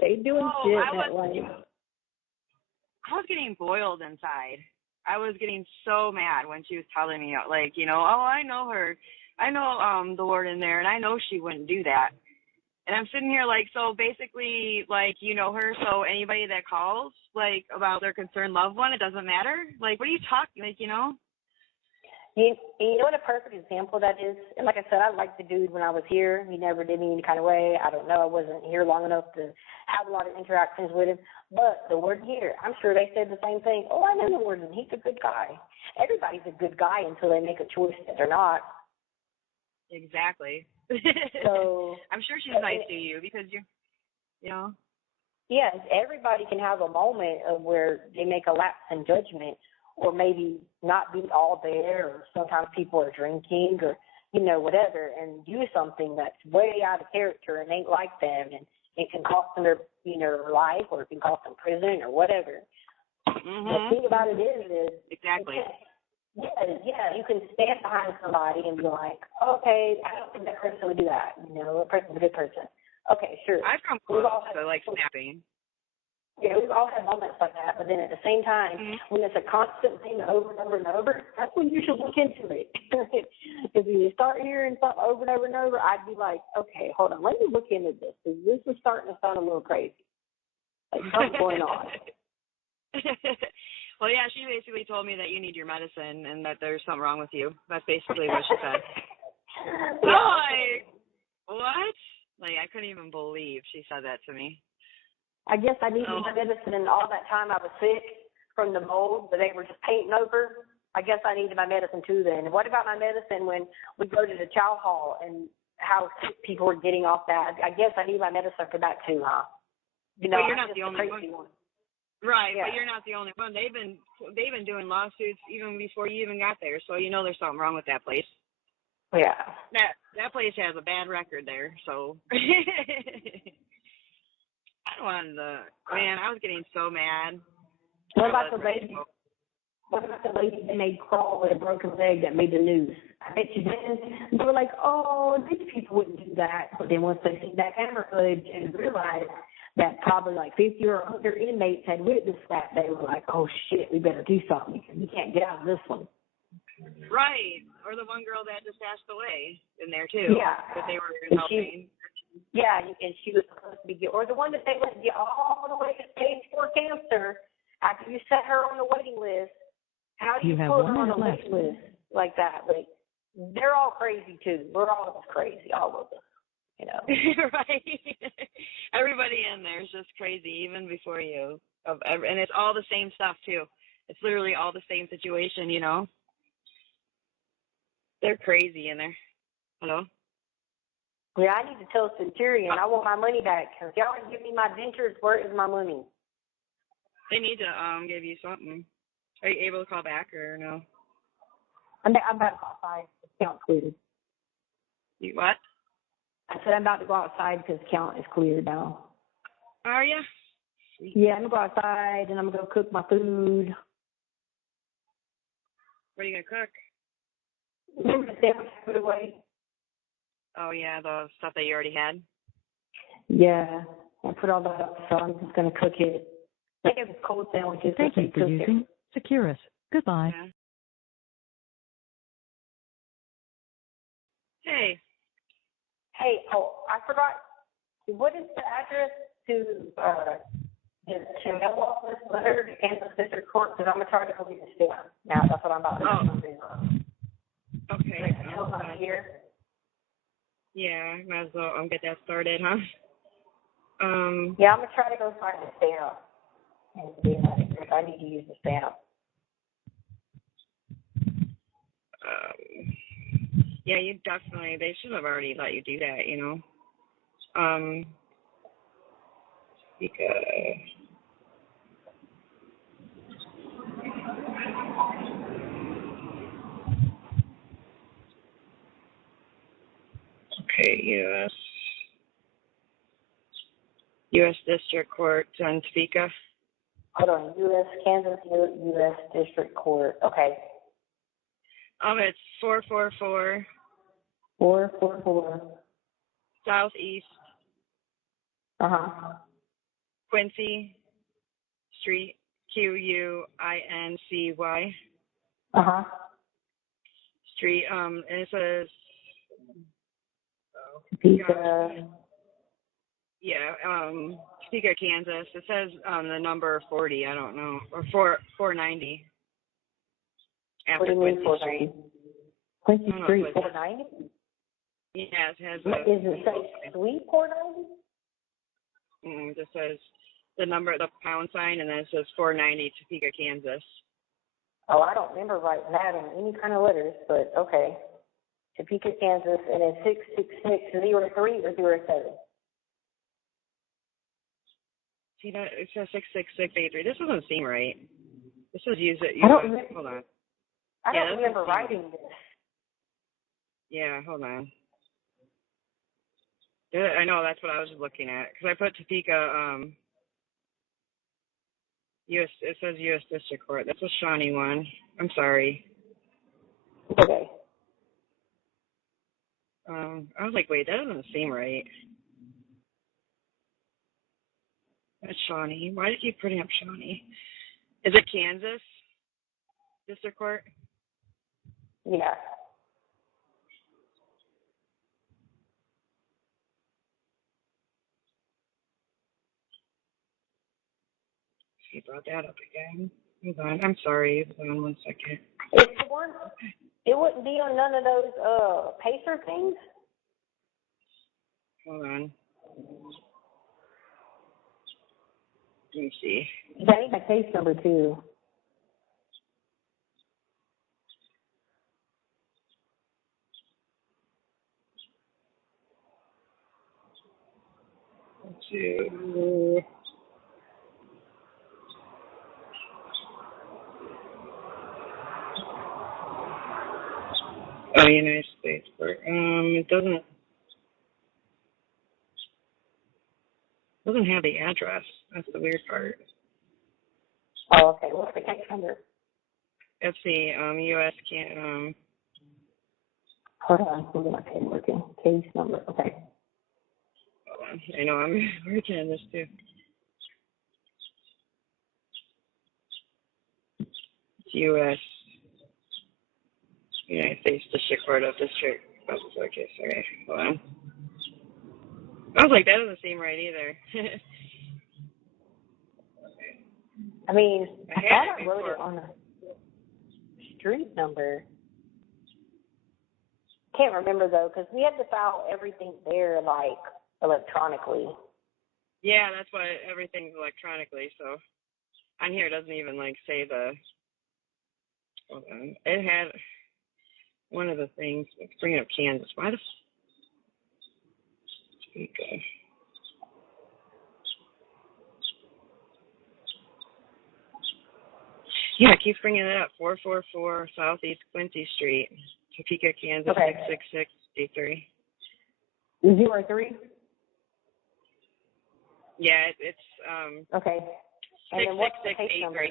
They doing shit that way. I was getting boiled inside. I was getting so mad when she was telling me, I know her. I know the warden there, and I know she wouldn't do that. And I'm sitting here so basically, you know her, so anybody that calls, about their concerned loved one, it doesn't matter? What are you talking, You know what a perfect example that is? And like I said, I liked the dude when I was here. He never did me any kind of way. I don't know. I wasn't here long enough to have a lot of interactions with him. But the warden here, I'm sure they said the same thing. Oh, I know the warden. He's a good guy. Everybody's a good guy until they make a choice that they're not. Exactly. So I'm sure she's nice to you because Yes, everybody can have a moment of where they make a lapse in judgment, or maybe not be all there, or sometimes people are drinking or, whatever, and do something that's way out of character and ain't like them, and it can cost them their, life, or it can cost them prison or whatever. Mm-hmm. The thing about it is exactly. Yeah, you can stand behind somebody and be like, okay, I don't think that person would do that. A person's a good person. Okay, sure. I've come close to snapping. Yeah, we've all had moments like that, but then at the same time, when it's a constant thing over and over and over, that's when you should look into it. If you start hearing something over and over and over, I'd be like, okay, hold on, let me look into this, because this is starting to sound a little crazy. Like, something's going on. Well, yeah, she basically told me that you need your medicine and that there's something wrong with you. That's basically what she said. I'm like, what? Like, I couldn't even believe she said that to me. I guess I needed my medicine, and all that time I was sick from the mold that they were just painting over. I guess I needed my medicine too then. And what about my medicine when we go to the chow hall and how sick people were getting off that? I guess I need my medicine for that too, huh? You know, but you're not the only one. Right, yeah. But you're not the only one. They've been doing lawsuits even before you even got there, so you know there's something wrong with that place. Yeah. That place has a bad record there, so I was getting so mad. What about the lady that made crawl with a broken leg that made the news? I bet you then they were like, oh, these people wouldn't do that. But then once they see that camera footage and realized that probably like 50 or 100 inmates had witnessed that, they were like, oh shit, we better do something because we can't get out of this one. Right. Or the one girl that just passed away in there too. Yeah. That they were And helping. Yeah, and she was supposed to be, or the one that they let get all the way to stage 4 cancer after you set her on the waiting list. How do you have put 1 her on minute a left. waiting list like that? Like, they're all crazy too. We're all of us crazy, all of us. You know. Right. Everybody in there is just crazy, even before you. And it's all the same stuff too. It's literally all the same situation, you know. They're crazy in there. Hello? Yeah, I need to tell Centurion I want my money back. If y'all want to give me my dentures, where is my money? They need to give you something. Are you able to call back or no? I'm about to go outside. The count's cleared. You what? I said I'm about to go outside because the count is cleared now. Are you? Yeah, I'm going to go outside and I'm going to go cook my food. What are you going to cook? Remember the sandwich I put away? Oh, yeah, the stuff that you already had? Yeah, I put all that up, so I'm just going to cook it. I think it was cold sandwiches. Thank you for using Securus. Goodbye. Yeah. Hey. Hey, I forgot. What is the address to mail off this letter to Kansas District Court? Because I'm going to try to go get the stamp. Now, that's what I'm about to do. Okay. I'm here. Yeah, might as well get that started, huh? Yeah, I'm going to try to go find the stamp. And see if I need to use the stamp. Yeah, they should have already let you do that, you know. Because okay, U.S. District Court in Topeka. Hold on, Kansas U.S. District Court. Okay. It's 444. 444. Southeast. Quincy Street, Quincy. Street. And it says. Topeka. Yeah, Topeka, Kansas. It says the number 40. I don't know, or 490. After What do you mean 490? Quincy Street, 490? Yeah, it has. What is it say? Suite 490? It just says the pound sign, and then it says 490 Topeka, Kansas. Oh, I don't remember writing that in any kind of letters, but okay. Topeka, Kansas, and it's 66603 or 07. See that? It says 66683. This doesn't seem right. This was use it. Hold on. I don't remember writing this. Yeah, hold on. I know, that's what I was looking at. Because I put Topeka, it says U.S. District Court. That's a Shawnee one. I'm sorry. Okay. I was like, wait, that doesn't seem right. That's Shawnee. Why do you keep putting up Shawnee? Is it Kansas District Court? Yeah. He brought that up again. Hold on. I'm sorry. Hold on 1 second. It's the one. It wouldn't be on none of those Pacer things. Hold on. Let me see. I need my case number too. Two. Oh, United States Court. It doesn't have the address. That's the weird part. Oh, okay. What's the case number? Let's see. U.S. can Hold on. Look at my pen working. Case number. Okay. Hold on. I know I'm working on this too. It's U.S. United States District Court of District. Okay, sorry. Hold on. I was like, that doesn't seem right either. I mean, I thought I wrote before. it on the street number. Can't remember though, because we had to file everything there like electronically. Yeah, that's why everything's electronically. So on here it doesn't even like say the. Hold on. It had one of the things. Let's bring up Kansas. Why the? Okay. Yeah, it keeps bringing it up. 444 Southeast Quincy Street, Topeka, Kansas, Okay. 66683. 03? Yeah, it's Okay. And then what's the case number?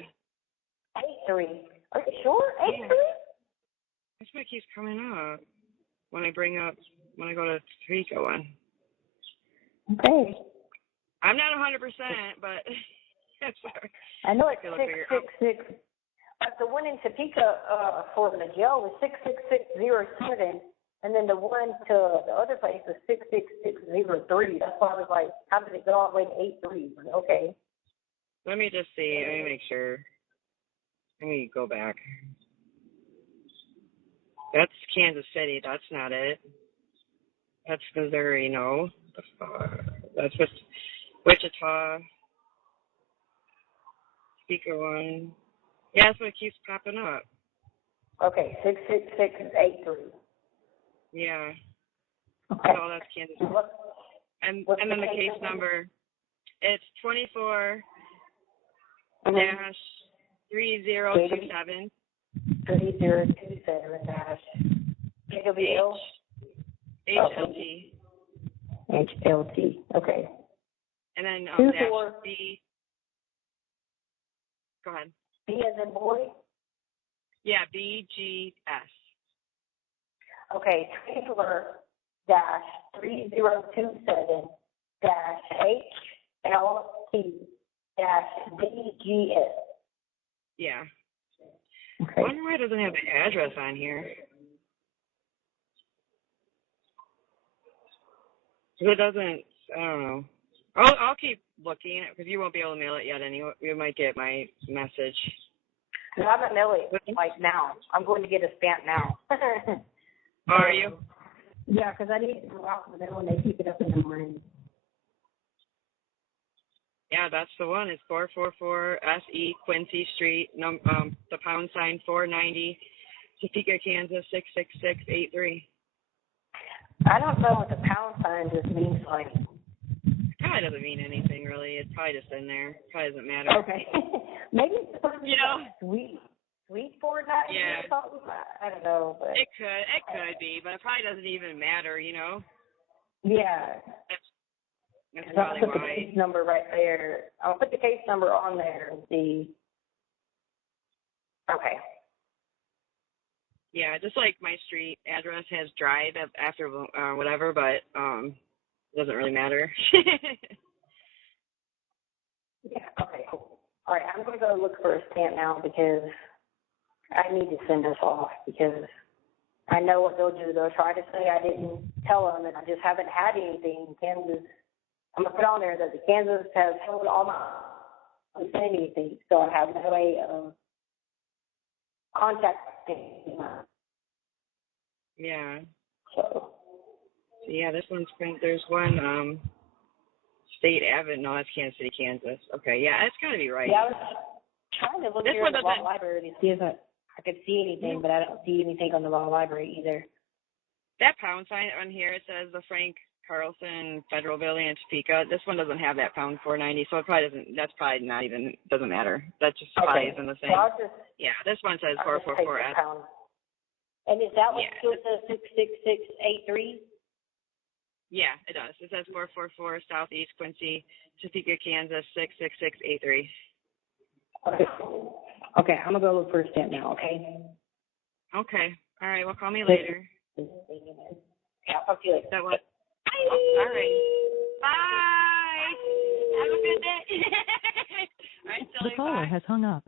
83. Are you sure? 83? That's what keeps coming up when I go to Topeka one. Okay. I'm not 100%, but I'm sorry. I know it's 666. But the one in Topeka for the jail was 66607, and then the one to the other place was 66603. That's why I was like, how did it go all the way to 83? Okay. Let me just see. Let me make sure. Let me go back. That's Kansas City. That's not it. That's Missouri. No. That's Wichita. Speaker one. Yeah, that's what keeps popping up. Okay, 66683. Yeah. Okay. So that's Kansas City. And then the case number, it's 24 dash 3027. 3027 dash KWL? HLT. HLT. Okay. And then dash B. Go ahead. B as in boy? Yeah, BGS. Okay, trailer dash 3027 dash HLT dash BGS. Yeah. Okay. I wonder why it doesn't have the address on here. It doesn't. I don't know. I'll keep looking because you won't be able to mail it yet anyway. You might get my message. No, I'm gonna mail it like now. I'm going to get a stamp now. Are you? Yeah, because I need to go out with them when they pick it up in the morning. Yeah, that's the one. It's 444 SE Quincy Street, the pound sign 490, Topeka, Kansas 66683. I don't know what the pound sign just means like. It probably doesn't mean anything really. It's probably just in there. Probably doesn't matter. Okay. Maybe it's supposed to be like sweet 490 yeah. or something. I don't know, but It could be, but it probably doesn't even matter, you know? Yeah. That's I'll probably put the why. case number right there. I'll put the case number on there and see. Okay. Yeah, just like my street address has drive after whatever, but it doesn't really matter. Yeah, okay, cool. All right, I'm going to go look for a stamp now because I need to send this off because I know what they'll do. They'll try to say I didn't tell them and I just haven't had anything. Kansas, I'm going to put on there that the Kansas has held all my, I haven't said anything, so I have no way of contacting them. Yeah. So Yeah, this one's print. There's one State Avenue. No, that's Kansas City, Kansas. Okay, yeah, it's got to be right. yeah, I was trying to look This here one in the law doesn't. library to see if I could see anything, but I don't see anything on the law library either. That pound sign on here, it says the Frank Carlson Federal Building in Topeka. This one doesn't have that pound 490, so it probably doesn't. That's probably not even. Doesn't matter. That just probably isn't the same. So I'll just, Yeah, this one says I'll just take 444 the S. pound. And is that what Yeah. still says 66683? Yeah, it does. It says 444 Southeast Quincy, Topeka, Kansas 66683. Okay, I'm gonna go look for a stamp now. Okay. Okay. All right. Well, call me later. Yeah, I'll talk to you later. Is that what? Oh, all right. Bye. Have a good day. All right, The caller has hung up.